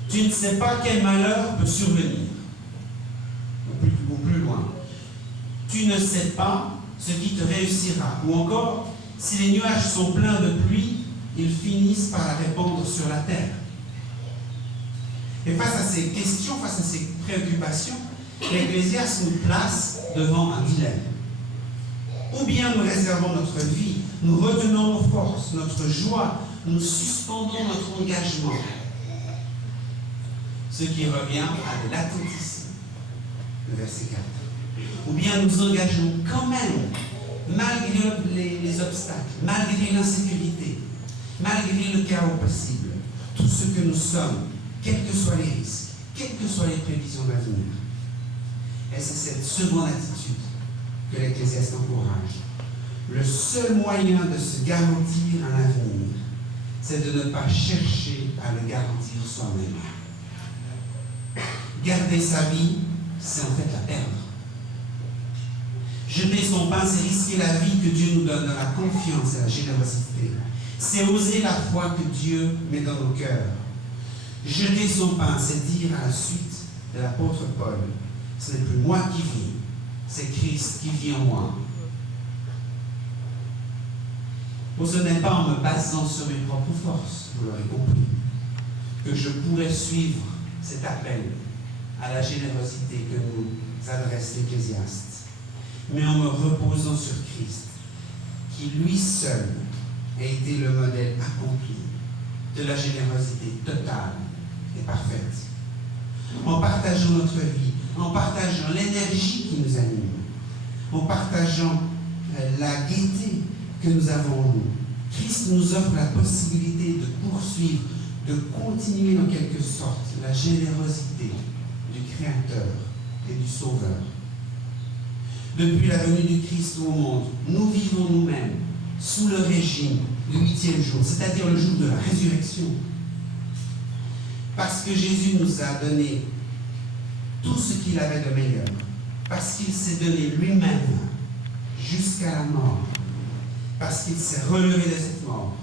tu ne sais pas quel malheur peut survenir. Ou plus loin. Tu ne sais pas ce qui te réussira. Ou encore, si les nuages sont pleins de pluie, ils finissent par la répandre sur la terre. Et face à ces questions, face à ces préoccupations, l'Ecclésiaste nous place devant un dilemme. Ou bien nous réservons notre vie, nous retenons nos forces, notre joie, nous suspendons notre engagement. Ce qui revient à de l'athlétisme, le verset 4. Ou bien nous engageons quand même, malgré les obstacles, malgré l'insécurité, malgré le chaos possible, tout ce que nous sommes, quels que soient les risques, quelles que soient les prévisions d'avenir. Et c'est cette seconde attitude que l'Ecclésiaste encourage. Le seul moyen de se garantir un avenir, c'est de ne pas chercher à le garantir soi-même. Garder sa vie, c'est en fait la perdre. Jeter son pain, c'est risquer la vie que Dieu nous donne dans la confiance et la générosité. C'est oser la foi que Dieu met dans nos cœurs. Jeter son pain, c'est dire à la suite de l'apôtre Paul, ce n'est plus moi qui vis, c'est Christ qui vit en moi. Ce n'est pas en me basant sur mes propres forces, vous l'aurez compris, que je pourrais suivre cet appel à la générosité que nous adresse l'Ecclésiaste, mais en me reposant sur Christ, qui lui seul a été le modèle accompli de la générosité totale et parfaite. En partageant notre vie, en partageant l'énergie qui nous anime, en partageant la gaieté que nous avons en nous, Christ nous offre la possibilité de poursuivre, de continuer en quelque sorte la générosité du Créateur et du Sauveur. Depuis la venue du Christ au monde, nous vivons nous-mêmes sous le régime du 8e jour, c'est-à-dire le jour de la résurrection. Parce que Jésus nous a donné tout ce qu'il avait de meilleur, parce qu'il s'est donné lui-même jusqu'à la mort, parce qu'il s'est relevé de cette mort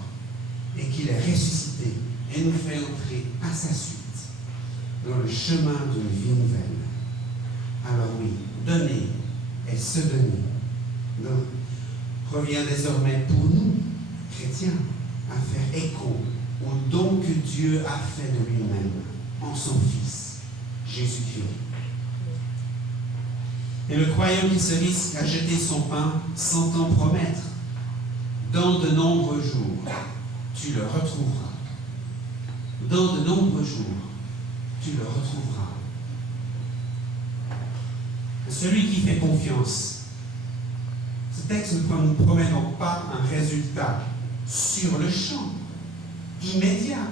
et qu'il est ressuscité et nous fait entrer à sa suite dans le chemin d'une vie nouvelle. Alors oui, donner et se donner revient désormais pour nous, chrétiens, à faire écho au don que Dieu a fait de lui-même en son Fils, Jésus-Christ. Et le croyant qui se risque à jeter son pain s'entend promettre, dans de nombreux jours, tu le retrouveras. Dans de nombreux jours, tu le retrouveras. Celui qui fait confiance, ce texte ne nous promet donc pas un résultat sur le champ, immédiat.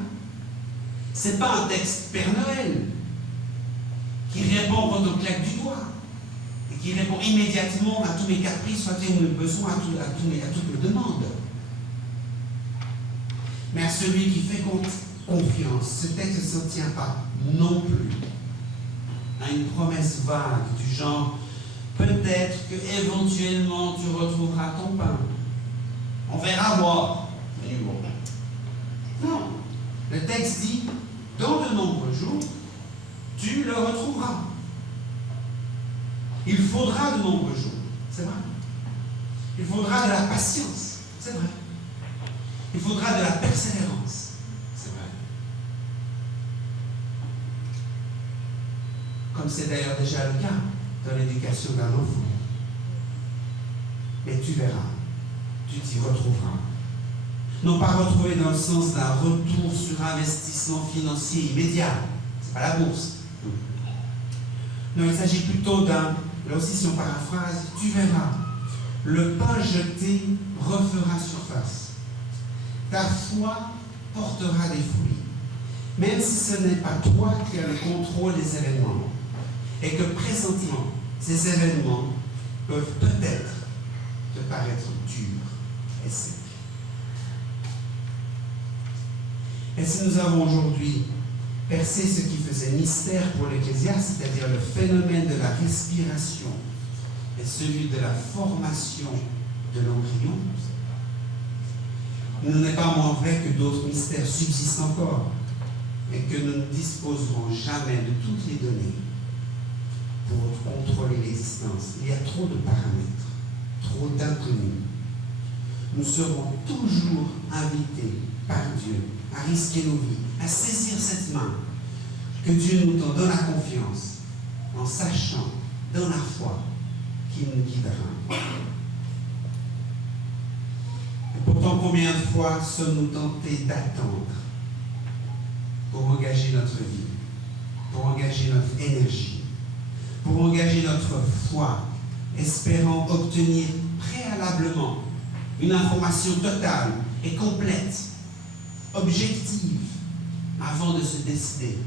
Ce n'est pas un texte Père Noël qui répond quand on claque du doigt et qui répond immédiatement à tous mes caprices, à tous mes besoins, à toutes mes demandes. Mais à celui qui fait confiance, ce texte ne se tient pas non plus à une promesse vague du genre « peut-être que éventuellement tu retrouveras ton pain. On verra voir. » Non. Le texte dit « dans de nombreux jours, tu le retrouveras. » Il faudra de nombreux jours, c'est vrai. Il faudra de la patience, c'est vrai. Il faudra de la persévérance, c'est vrai. Comme c'est d'ailleurs déjà le cas dans l'éducation d'un enfant. Mais tu verras, tu t'y retrouveras. Non pas retrouver dans le sens d'un retour sur investissement financier immédiat. Ce n'est pas la bourse. Non, il s'agit plutôt d'un, là aussi si on paraphrase, tu verras, le pain jeté refera surface. Ta foi portera des fruits, même si ce n'est pas toi qui as le contrôle des événements, et que présentement, ces événements peuvent peut-être te paraître durs et secs. Et si nous avons aujourd'hui percé ce qui faisait mystère pour l'Ecclésiaste, c'est-à-dire le phénomène de la respiration et celui de la formation de l'embryon, il n'est pas moins vrai que d'autres mystères subsistent encore et que nous ne disposerons jamais de toutes les données pour contrôler l'existence. Il y a trop de paramètres, trop d'inconnus. Nous serons toujours invités par Dieu à risquer nos vies, à saisir cette main que Dieu nous donne la confiance, en sachant dans la foi qu'il nous guidera. Et pourtant, combien de fois sommes-nous tentés d'attendre pour engager notre vie, pour engager notre énergie, pour engager notre foi, espérant obtenir préalablement une information totale et complète, objective, avant de se décider.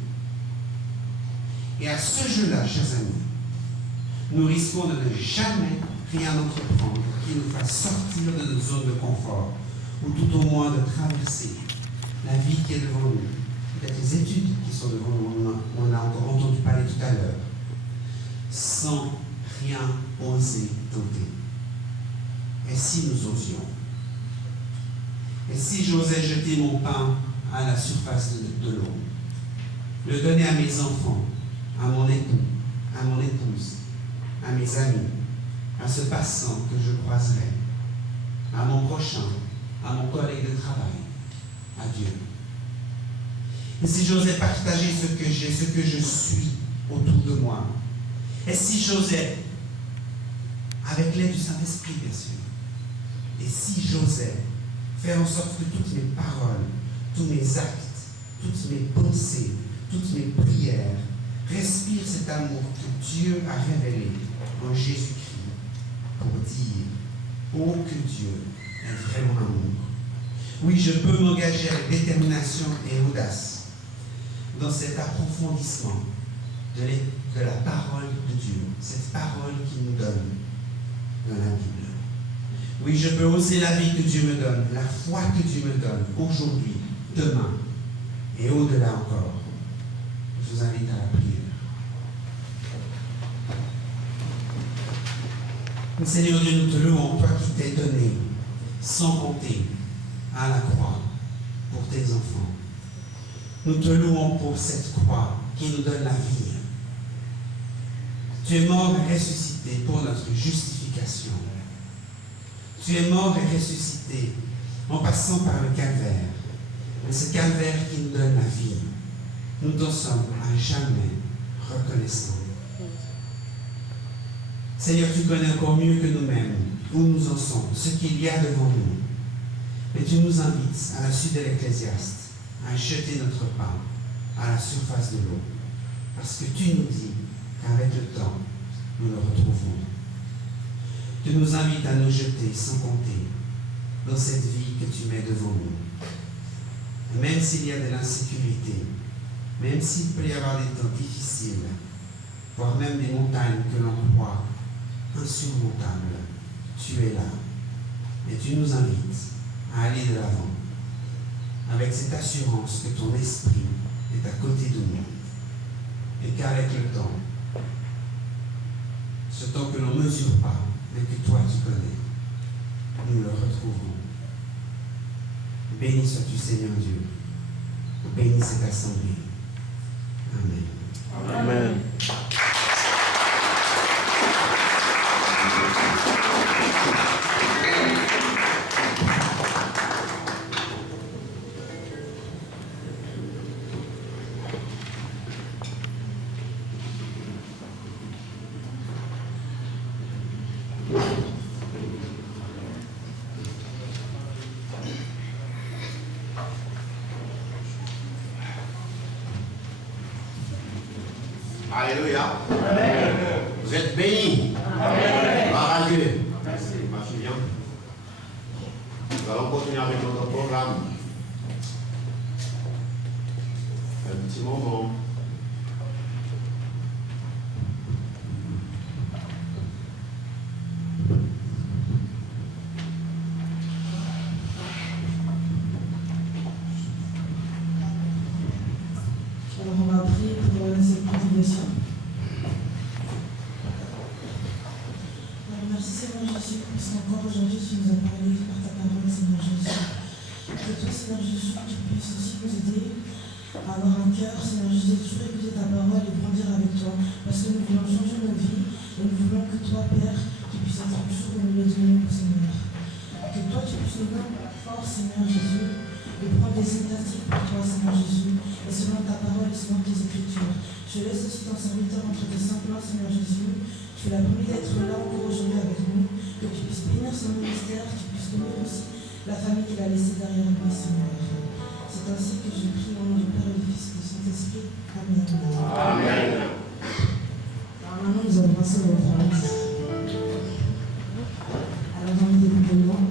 Et à ce jeu-là, chers amis, nous risquons de ne jamais rien entreprendre qui nous fasse sortir de notre zone de confort, ou tout au moins de traverser la vie qui est devant nous, peut-être les études qui sont devant nous, on a encore entendu parler tout à l'heure, sans rien oser tenter. Et si nous osions? Et si j'osais jeter mon pain à la surface de l'eau, le donner à mes enfants, à mon époux, à mon épouse, à mes amis, à ce passant que je croiserai, à mon prochain, à mon collègue de travail, à Dieu. Et si j'osais partager ce que j'ai, ce que je suis autour de moi, et si j'osais, avec l'aide du Saint-Esprit bien sûr, et si j'osais faire en sorte que toutes mes paroles, tous mes actes, toutes mes pensées, toutes mes prières respirent cet amour que Dieu a révélé en Jésus-Christ pour dire « Oh, que Dieu est vraiment amour ». Oui, je peux m'engager avec détermination et audace dans cet approfondissement de la parole de Dieu, cette parole qu'il nous donne dans la Bible. Oui, je peux oser la vie que Dieu me donne, la foi que Dieu me donne aujourd'hui, demain et au-delà encore. Je vous invite à la prière. Seigneur Dieu, nous te louons, toi qui t'es donné, sans compter, à la croix pour tes enfants. Nous te louons pour cette croix qui nous donne la vie. Tu es mort et ressuscité pour notre justification. Tu es mort et ressuscité en passant par le calvaire. Mais ce calvaire qui nous donne la vie, nous t'en sommes à jamais reconnaissants. Seigneur, tu connais encore mieux que nous-mêmes où nous en sommes, ce qu'il y a devant nous. Mais tu nous invites, à la suite de l'Ecclésiaste, à jeter notre pain à la surface de l'eau. Parce que tu nous dis qu'avec le temps, nous le retrouvons. Tu nous invites à nous jeter sans compter dans cette vie que tu mets devant nous. Et même s'il y a de l'insécurité, même s'il peut y avoir des temps difficiles, voire même des montagnes que l'on croit insurmontables, tu es là. Et tu nous invites à aller de l'avant avec cette assurance que ton esprit est à côté de nous et qu'avec le temps, ce temps que l'on ne mesure pas, mais que toi tu connais, nous le retrouverons. Béni sois-tu, Seigneur Dieu. Bénis cette assemblée. Amen. Amen. Alléluia. Vous êtes bénis. Gloire à Dieu. Merci. Ma fille, viens. Nous allons continuer avec notre programme. Un petit moment. Alors on va prier pour cette prédication. Alors merci Seigneur Jésus, parce qu'encore aujourd'hui tu nous as parlé par ta parole Seigneur Jésus. Que toi Seigneur Jésus, tu puisses aussi nous aider à avoir un cœur Seigneur Jésus, toujours écouter ta parole et grandir avec toi. Parce que nous voulons changer nos vies et nous voulons que toi Père, tu puisses être toujours au milieu de nous Seigneur. Que toi tu puisses nous donner la force Seigneur Jésus de prendre des initiatives pour toi, Seigneur Jésus, et selon ta parole et selon tes écritures. Je laisse aussi ton serviteur entre tes saintes mains, Seigneur Jésus. Tu l'as promis d'être là encore aujourd'hui avec nous, que tu puisses bénir son ministère, que tu puisses bénir aussi la famille qu'il a laissée derrière lui, Seigneur. C'est ainsi que je prie au nom du Père et du Fils et du Saint-Esprit. Amen. Amen. Alors maintenant, nous allons passer au offrande. Alors, dans le début de l'an,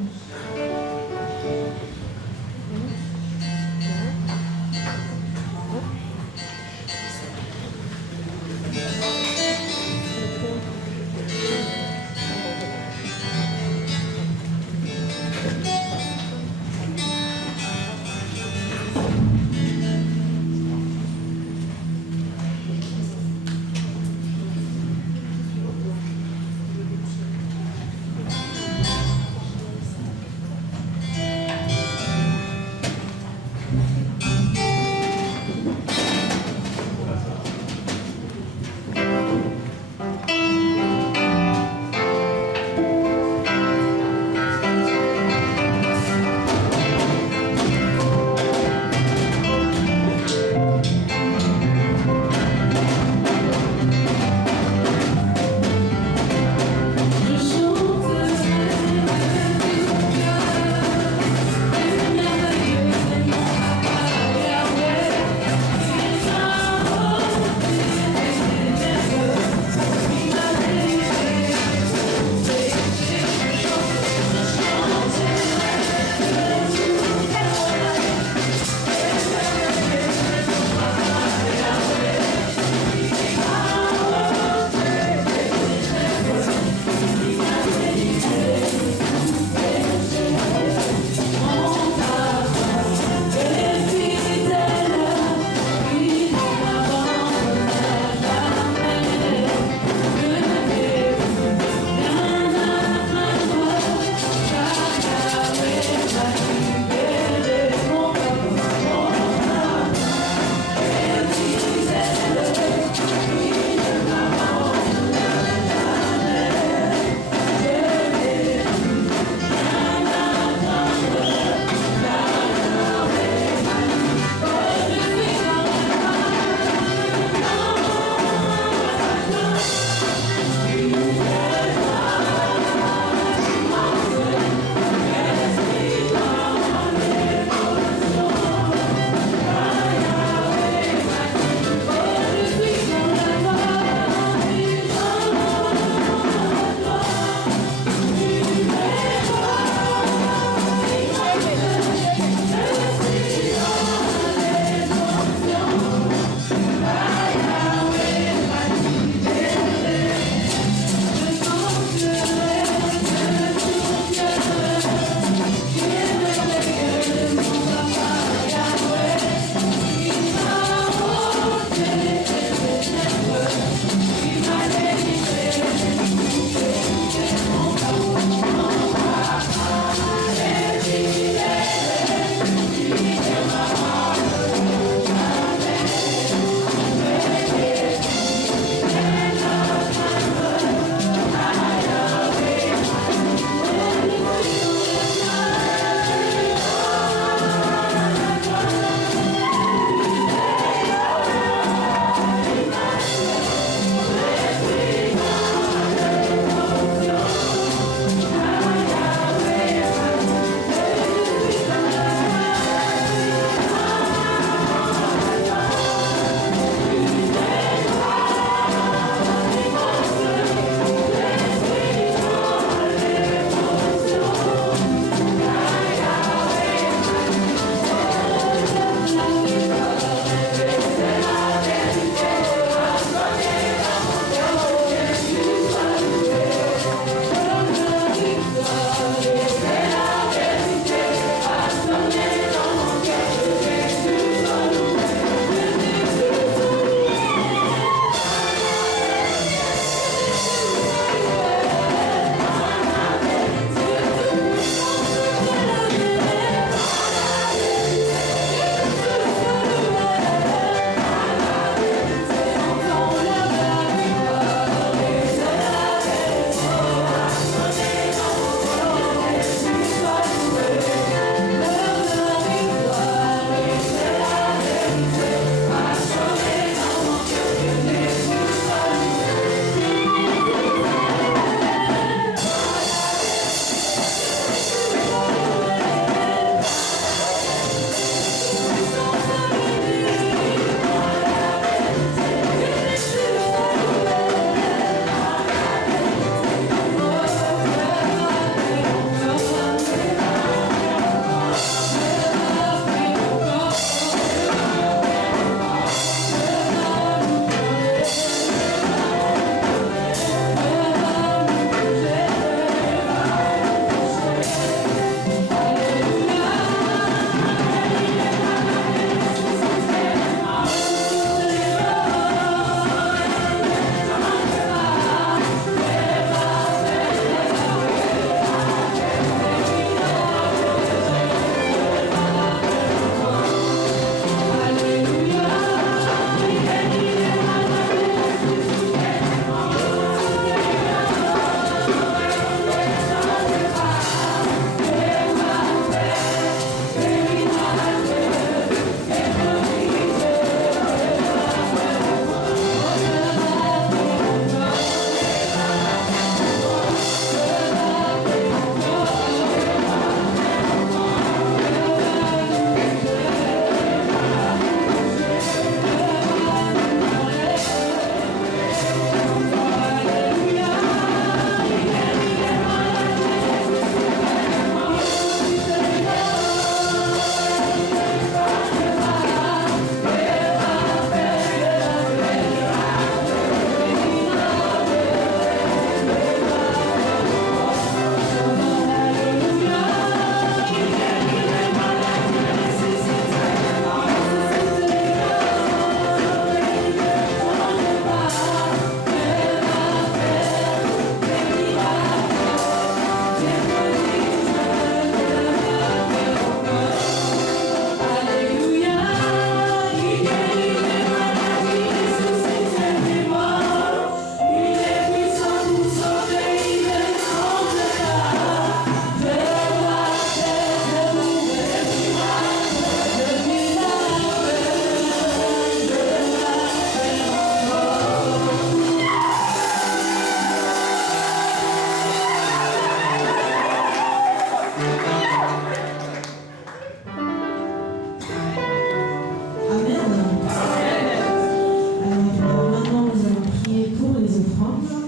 prendre.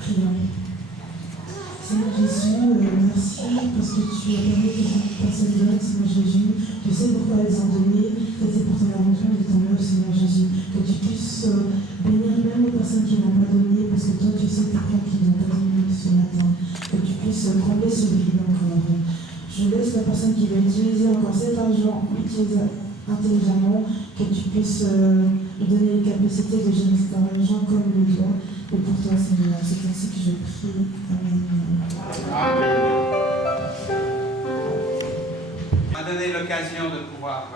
Prions. Seigneur Jésus, merci parce que tu as permis que cette personne donne, Seigneur Jésus. Tu sais pourquoi elles ont donné, et c'est pour ton aventure et ton œuvre, Seigneur Jésus. Que tu puisses bénir même les personnes qui n'ont pas donné, parce que toi tu sais pourquoi ils n'ont pas donné ce matin. Que tu puisses combler ce vide encore. Je laisse la personne qui va utiliser encore cet argent, l'utiliser intelligemment, que tu puisses lui donner les capacités de gérer cet argent comme il le doit. Et pour toi, Seigneur, c'est ainsi que je prie. Amen. On m'a donné l'occasion de pouvoir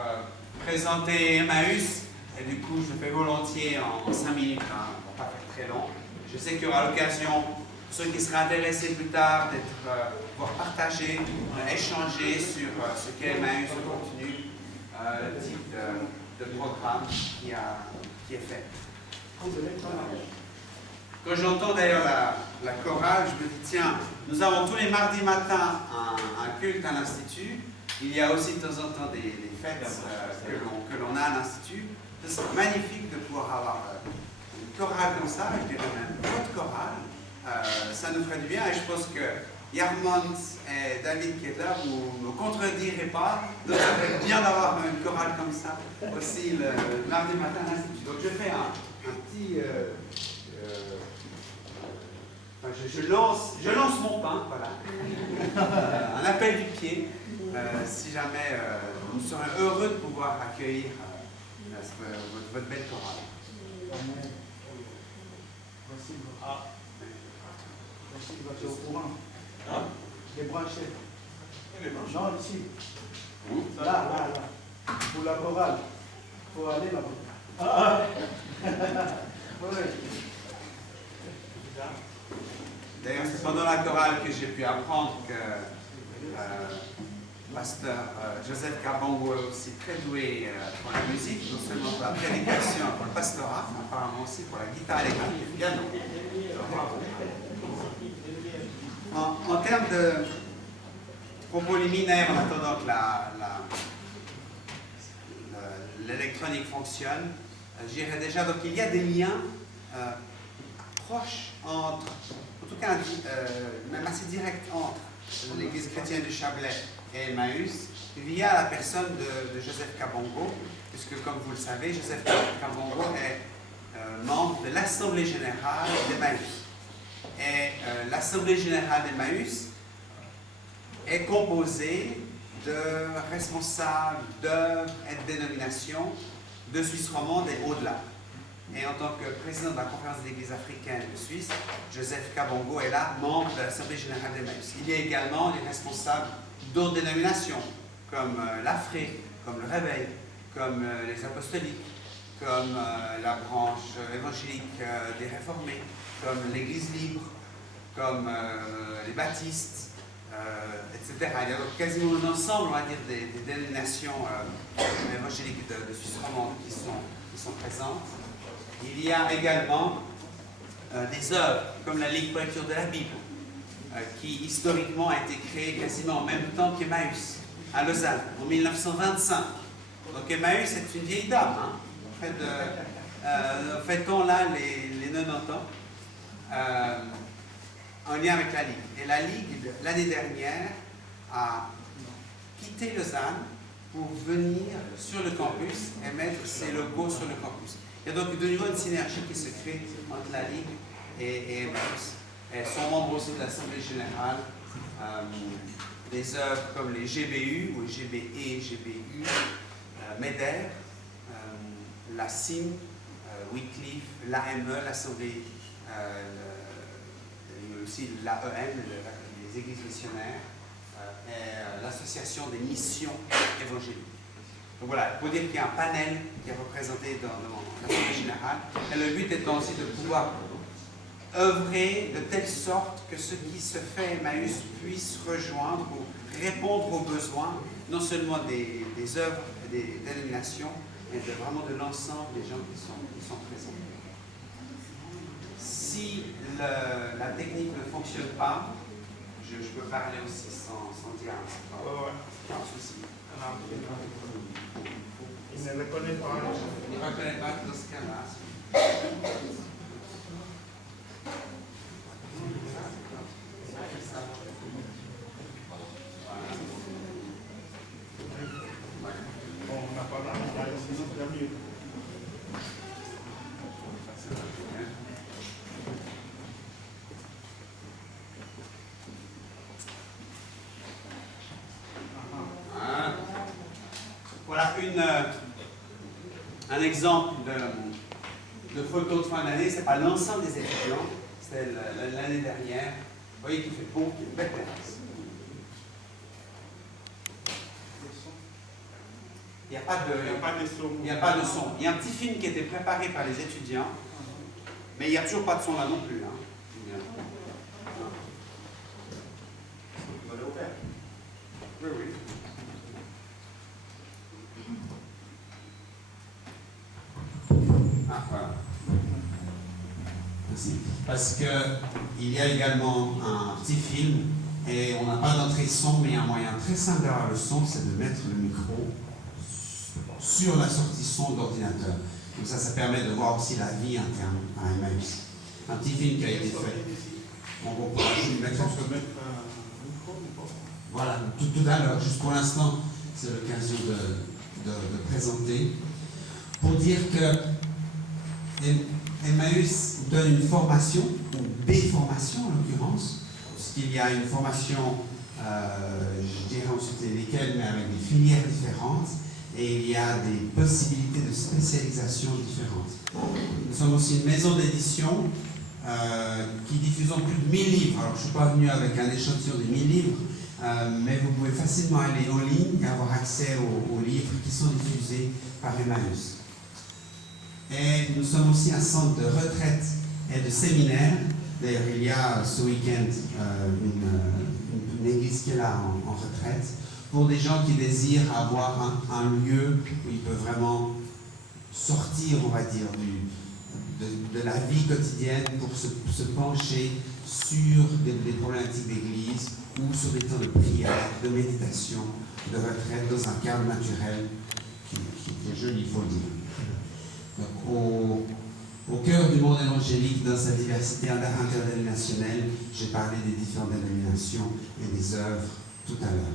présenter Emmaüs, et du coup je le fais volontiers en 5 minutes, hein, pour pas faire très long. Je sais qu'il y aura l'occasion, pour ceux qui seraient intéressés plus tard, d'être pouvoir partager, échanger sur ce qu'est Emmaüs, le contenu, le type de programme qui est fait. Quand j'entends d'ailleurs la chorale, je me dis, tiens, nous avons tous les mardis matins un culte à l'Institut. Il y a aussi de temps en temps des fêtes que l'on a à l'Institut. C'est magnifique de pouvoir avoir une chorale comme ça, je dirais même votre chorale. Ça nous ferait du bien et je pense que Yarmont et David qui est là, vous ne me contredirez pas. Donc ça ferait bien d'avoir une chorale comme ça aussi le mardi matin à l'Institut. Donc je fais un petit... je lance mon pain, voilà. Un appel du pied. Si jamais nous serions heureux de pouvoir accueillir votre belle chorale. Amen. Voici, tu es au courant. Hein? Les branchés. Non, ici. Là. Pour la chorale. Il faut aller là-bas. Oui. D'ailleurs, c'est pendant la chorale que j'ai pu apprendre que pasteur Joseph Kabongo est aussi très doué pour la musique, non seulement pour la prédication, pour le pastorat, mais apparemment aussi pour la guitare électrique et le piano. En termes de propos liminaires, en attendant que l'électronique fonctionne, j'irai déjà. Donc il y a des liens proches entre, en tout cas même assez directs entre l'Église chrétienne de Chablais et Emmaüs, via la personne de Joseph Kabongo, puisque comme vous le savez, Joseph Kabongo est membre de l'Assemblée générale d'Emmaüs. Et l'Assemblée générale d'Emmaüs est composée de responsables d'œuvres et de dénominations de Suisse romande et au-delà. Et en tant que président de la conférence de l'Église africaine de Suisse, Joseph Kabongo est là, membre de l'Assemblée générale d'Emmaüs. Il y a également les responsables d'autres dénominations, comme l'Afrique, comme le Réveil, comme les apostoliques, comme la branche évangélique des réformés, comme l'Église libre, comme les baptistes, etc. Il y a donc quasiment un ensemble, on va dire, des dénominations évangéliques de Suisse romande qui sont présentes. Il y a également des œuvres, comme la Ligue pour lecture de la Bible, qui historiquement a été créée quasiment en même temps qu'Emmaüs, à Lausanne, en 1925. Donc Emmaüs est une vieille dame, hein. Fêtons là les 90 ans, en lien avec la Ligue. Et la Ligue, l'année dernière, a quitté Lausanne pour venir sur le campus et mettre ses logos sur le campus. Il y a donc de nouveau une synergie qui se crée entre la Ligue et Emmaüs. Elles sont membres aussi de l'Assemblée générale, des œuvres comme les GBU, ou GBE, GBU, MEDER, la CIM, Wycliffe, l'AME, l'Assemblée, aussi l'AEM, les Églises missionnaires, et l'Association des missions évangéliques. Donc voilà, pour dire qu'il y a un panel qui est représenté dans l'Assemblée générale, et le but étant aussi de pouvoir œuvrer de telle sorte que ce qui se fait Emmaüs puisse rejoindre ou répondre aux besoins, non seulement des œuvres et des dénominations, mais vraiment de l'ensemble des gens qui sont présents. Si la technique ne fonctionne pas, je peux parler aussi sans dire, c'est pas un souci. Il ne le connaît pas. Il ne reconnaît pas dans ce cas-là. un exemple de photo de fin d'année. C'est pas l'ensemble des étudiants, c'était l'année dernière. Vous voyez qu'il fait beau, qu'il y a une belle terrasse. Il n'y a pas de son. Il y a un petit film qui a été préparé par les étudiants, mais il n'y a toujours pas de son là non plus. Hein. Oui, oui. Ah, voilà. Merci. Parce qu'il y a également un petit film, et on n'a pas d'entrée son, mais un moyen très simple d'avoir le son, c'est de mettre le micro sur la sortie son d'ordinateur. Donc ça permet de voir aussi la vie interne à Emmaüs. Un petit film qui a été fait. On va mettre voilà, tout à l'heure, juste pour l'instant, c'est l'occasion de présenter. Pour dire que Emmaüs donne une formation, ou des formations en l'occurrence, parce qu'il y a une formation, je dirais ensuite lesquelles, mais avec des filières différentes, et il y a des possibilités de spécialisation différentes. Nous sommes aussi une maison d'édition qui diffusons plus de 1000 livres. Alors je ne suis pas venu avec un échantillon de 1000 livres, mais vous pouvez facilement aller en ligne et avoir accès aux livres qui sont diffusés par Emmaüs. Et nous sommes aussi un centre de retraite et de séminaire. D'ailleurs, il y a ce week-end une église qui est là en retraite, pour des gens qui désirent avoir un lieu où ils peuvent vraiment sortir, on va dire, de la vie quotidienne pour se pencher sur des problématiques d'église ou sur des temps de prière, de méditation, de retraite dans un cadre naturel qui est joli, il faut le dire. Donc, au cœur du monde évangélique, dans sa diversité interdénominationnelle, j'ai parlé des différentes dénominations et des œuvres tout à l'heure.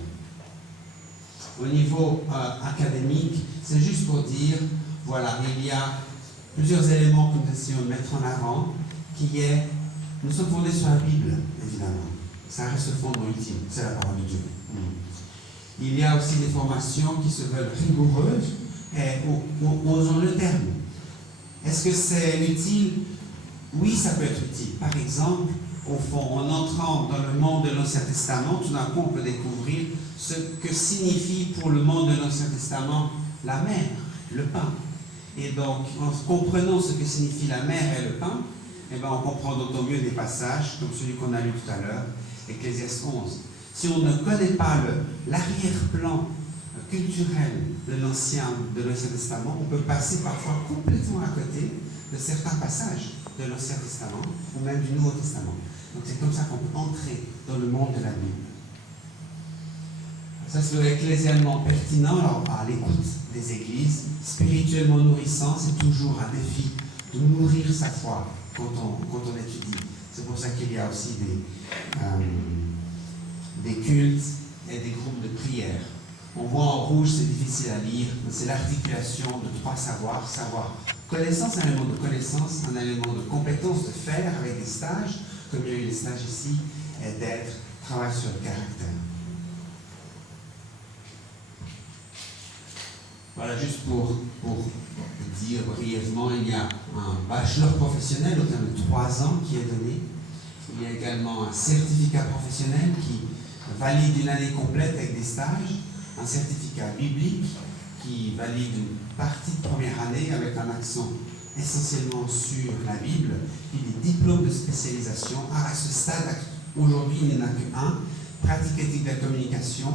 Au niveau académique, c'est juste pour dire, voilà, il y a plusieurs éléments que nous essayons de mettre en avant, qui est, nous sommes fondés sur la Bible, évidemment. Ça reste le fondement ultime, c'est la parole de Dieu. Il y a aussi des formations qui se veulent rigoureuses, et osons le terme. Est-ce que c'est utile? Oui, ça peut être utile. Par exemple, au fond, en entrant dans le monde de l'Ancien Testament, tout d'un coup, on peut découvrir ce que signifie pour le monde de l'Ancien Testament la mer, le pain. Et donc, en comprenant ce que signifie la mer et le pain, eh bien, on comprend d'autant mieux des passages, comme celui qu'on a lu tout à l'heure, Ecclésiaste 11. Si on ne connaît pas l'arrière-plan culturel de l'Ancien Testament, on peut passer parfois complètement à côté de certains passages de l'Ancien Testament ou même du Nouveau Testament. Donc c'est comme ça qu'on peut entrer dans le monde de la Bible. Ça serait ecclésialement pertinent, alors à l'écoute des églises, spirituellement nourrissant, c'est toujours un défi de nourrir sa foi quand on étudie. C'est pour ça qu'il y a aussi des cultes et des groupes de prière. On voit en rouge, c'est difficile à lire, mais c'est l'articulation de trois savoirs. Savoir connaissance, un élément de connaissance, un élément de compétence, de faire avec des stages, comme il y a eu les stages ici, et d'être, travail sur le caractère. Voilà, juste pour dire brièvement, il y a un bachelor professionnel au terme de 3 ans qui est donné. Il y a également un certificat professionnel qui valide une année complète avec des stages, un certificat biblique qui valide une partie de première année avec un accent essentiellement sur la Bible, puis des diplômes de spécialisation. À ce stade, aujourd'hui, il n'y en a qu'un, pratique éthique de la communication,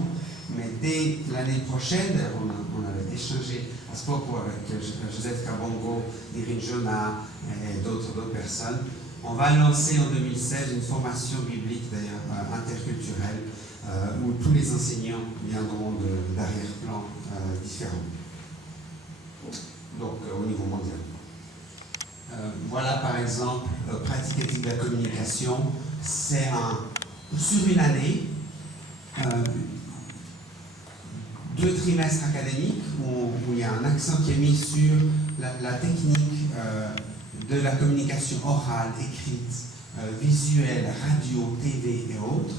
mais dès l'année prochaine, on avait échangé à ce propos avec Joseph Kabongo, Irine Jonah et d'autres personnes. On va lancer en 2016 une formation biblique, d'ailleurs interculturelle, où tous les enseignants viendront d'arrière-plans différents, donc au niveau mondial. Voilà par exemple, pratique éthique de la communication, c'est sur une année, 2 trimestres académiques où il y a un accent qui est mis sur la technique de la communication orale, écrite, visuelle, radio, TV et autres.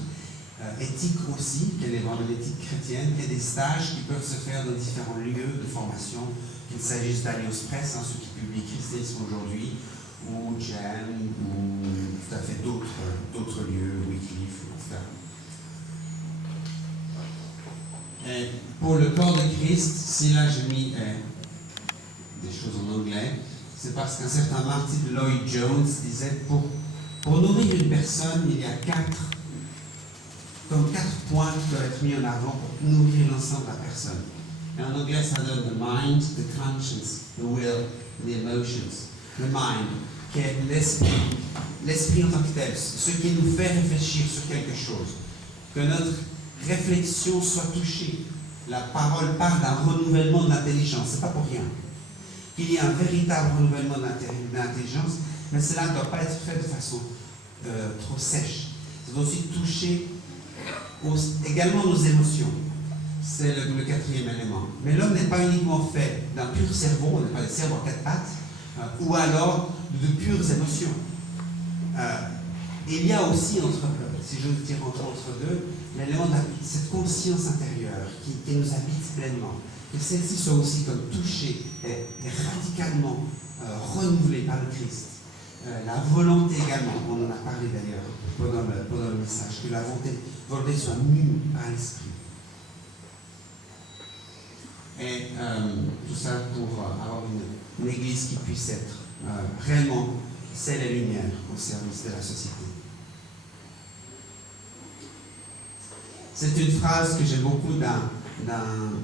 éthique aussi, quelle est vraiment l'éthique chrétienne, et des stages qui peuvent se faire dans différents lieux de formation, qu'il s'agisse d'Alios Press, ceux qui publient Christianisme aujourd'hui, ou Jam, ou tout à fait d'autres lieux, Wycliffe, etc. Et pour le corps de Christ, si là j'ai mis des choses en anglais, c'est parce qu'un certain Martin Lloyd Jones disait pour nourrir une personne, il y a quatre points qui doivent être mis en avant pour nourrir l'ensemble de la personne. Et en anglais, ça donne the mind, the conscience, the will, the emotions. Le mind, qui est l'esprit en tant que tel, ce qui nous fait réfléchir sur quelque chose. Que notre réflexion soit touchée. La parole parle d'un renouvellement de l'intelligence, c'est pas pour rien. Qu'il y ait un véritable renouvellement de l'intelligence, mais cela ne doit pas être fait de façon trop sèche. Ça doit aussi toucher également nos émotions. C'est le quatrième élément. Mais l'homme n'est pas uniquement fait d'un pur cerveau, on n'est pas des cerveaux à quatre pattes, ou alors de pures émotions. Il y a aussi, si j'ose dire entre deux, l'élément de cette conscience intérieure qui nous habite pleinement. Que celle-ci soit aussi comme touchée et radicalement renouvelée par le Christ. La volonté également, on en a parlé d'ailleurs pendant le message, que la volonté soit mue par l'esprit. Et tout ça pour avoir une église qui puisse être réellement sel et lumière au service de la société. C'est une phrase que j'aime beaucoup d'un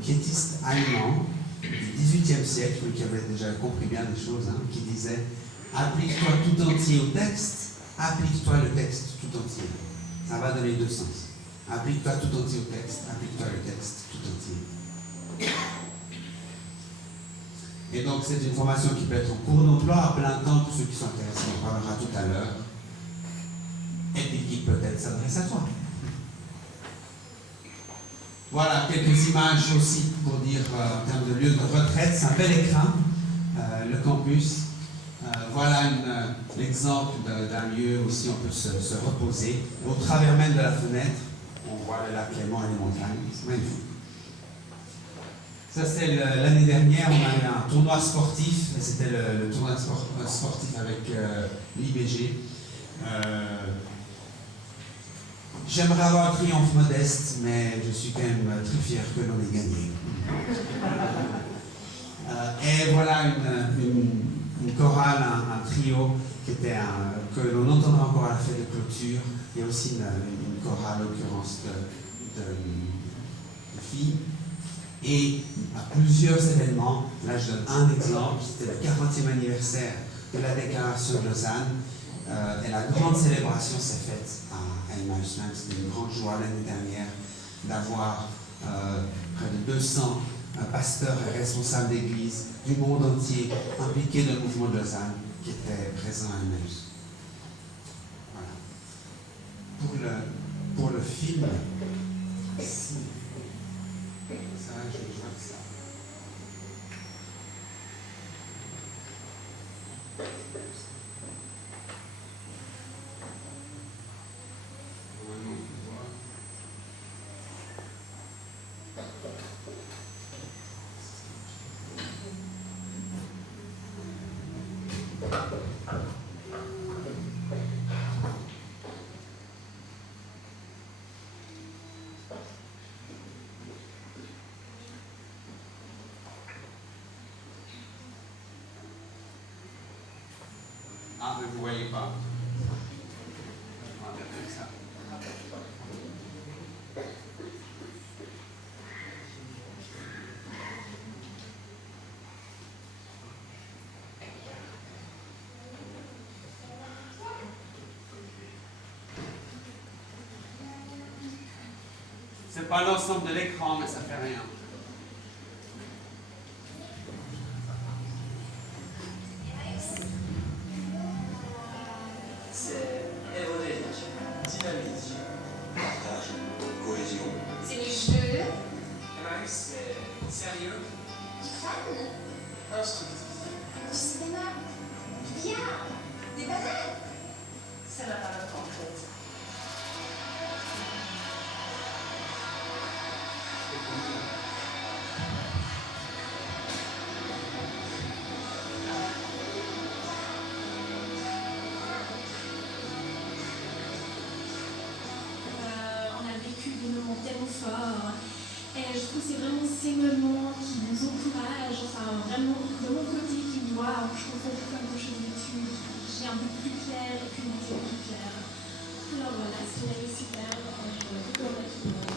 piétiste allemand du XVIIIe siècle, qui avait déjà compris bien les choses, qui disait « Applique-toi tout entier au texte, applique-toi le texte tout entier. » Ça va dans les deux sens. Applique-toi tout entier au texte, applique-toi le texte tout entier. Et donc c'est une formation qui peut être en cours d'emploi à plein temps pour ceux qui sont intéressés, on parlera tout à l'heure, et puis qui peut-être s'adresse à toi. Voilà quelques images aussi pour dire en termes de lieu de retraite. C'est un bel écran, le campus. Voilà l'exemple d'un lieu où aussi on peut se reposer. Au travers même de la fenêtre, on voit le lac Léman et les montagnes. C'est magnifique. Ça, c'est l'année dernière, on a eu un tournoi sportif. C'était le tournoi sportif avec l'IBG. J'aimerais avoir un triomphe modeste, mais je suis quand même très fier que l'on ait gagné. Et voilà une chorale, un trio que l'on entendra encore à la fête de clôture. Il y a aussi une chorale, en l'occurrence, de filles. Et à plusieurs événements, là je donne un exemple, c'était le 40e anniversaire de la déclaration de Lausanne. Et la grande célébration s'est faite à Emmaüs. C'était une grande joie l'année dernière d'avoir près de 200 pasteurs et responsables d'église du monde entier impliqués dans le mouvement de Lausanne qui étaient présents à Emmaüs. Voilà. Pour le film, ici, ça, je vois ça. Ah, mais vous ne voyez pas. On va mettre ça. C'est pas l'ensemble de l'écran, mais ça fait rien. C'est les jeux. Emmaüs, c'est sérieux. Fun. Du cinéma. Du billard. Des balades. Ça n'a pas longtemps en fait. fort. Et je trouve que c'est vraiment ces moments qui nous encouragent, enfin vraiment de mon côté qui me voit, je trouve comme quand je d'études, j'ai un peu plus clair et puis mon idée plus claire. Alors voilà, c'est super, je recommande tout le monde.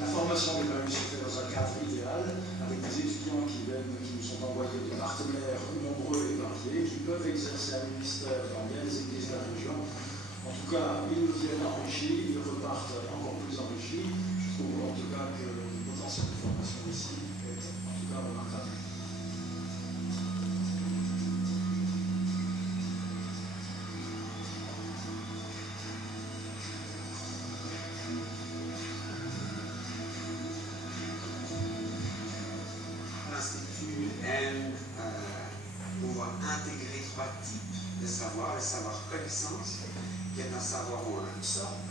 La formation des Marie se fait dans un cadre idéal, avec des étudiants qui nous sont envoyés de partenaires nombreux et variés, qui peuvent exercer un ministère dans bien des églises de la région. En tout cas, ils nous viennent enrichis, ils repartent encore plus enrichis. Je trouve en tout cas que le potentiel de formation ici est en tout cas remarquable. L'Institut aime pouvoir intégrer trois types de savoir: le savoir connaissance, qui est un savoir où on absorbe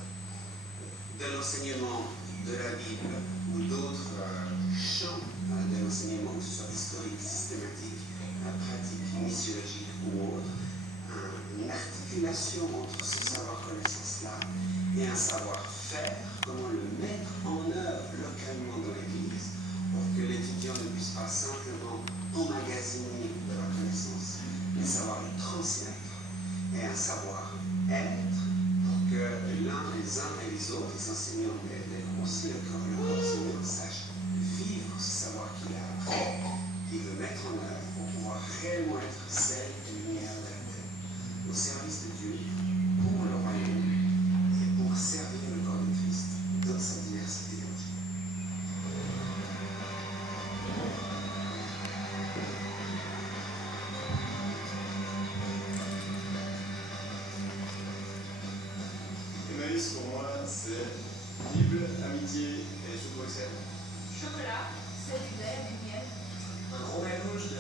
de l'enseignement de la Bible ou d'autres champs de l'enseignement, que ce soit historique, systématique, pratique, missiologique ou autre, une articulation entre ce savoir connaissance-là et un savoir-faire, comment le mettre en œuvre localement dans l'Église, pour que l'étudiant ne puisse pas simplement emmagasiner de la connaissance, mais savoir les transmettre, et un savoir-être, pour que les uns et les autres, les enseignants, aussi le corps enseignant, sachent vivre ce savoir qu'il a appris, qu'il veut mettre en œuvre pour pouvoir réellement être sel et lumière de la terre, au service de Dieu, pour le royaume et pour servir le corps de Christ dans sa diversité. Emmaüs pour moi, c'est Bible, amitié et chou Bruxelles. Chocolat, c'est du lait, du miel. Un gros mélange de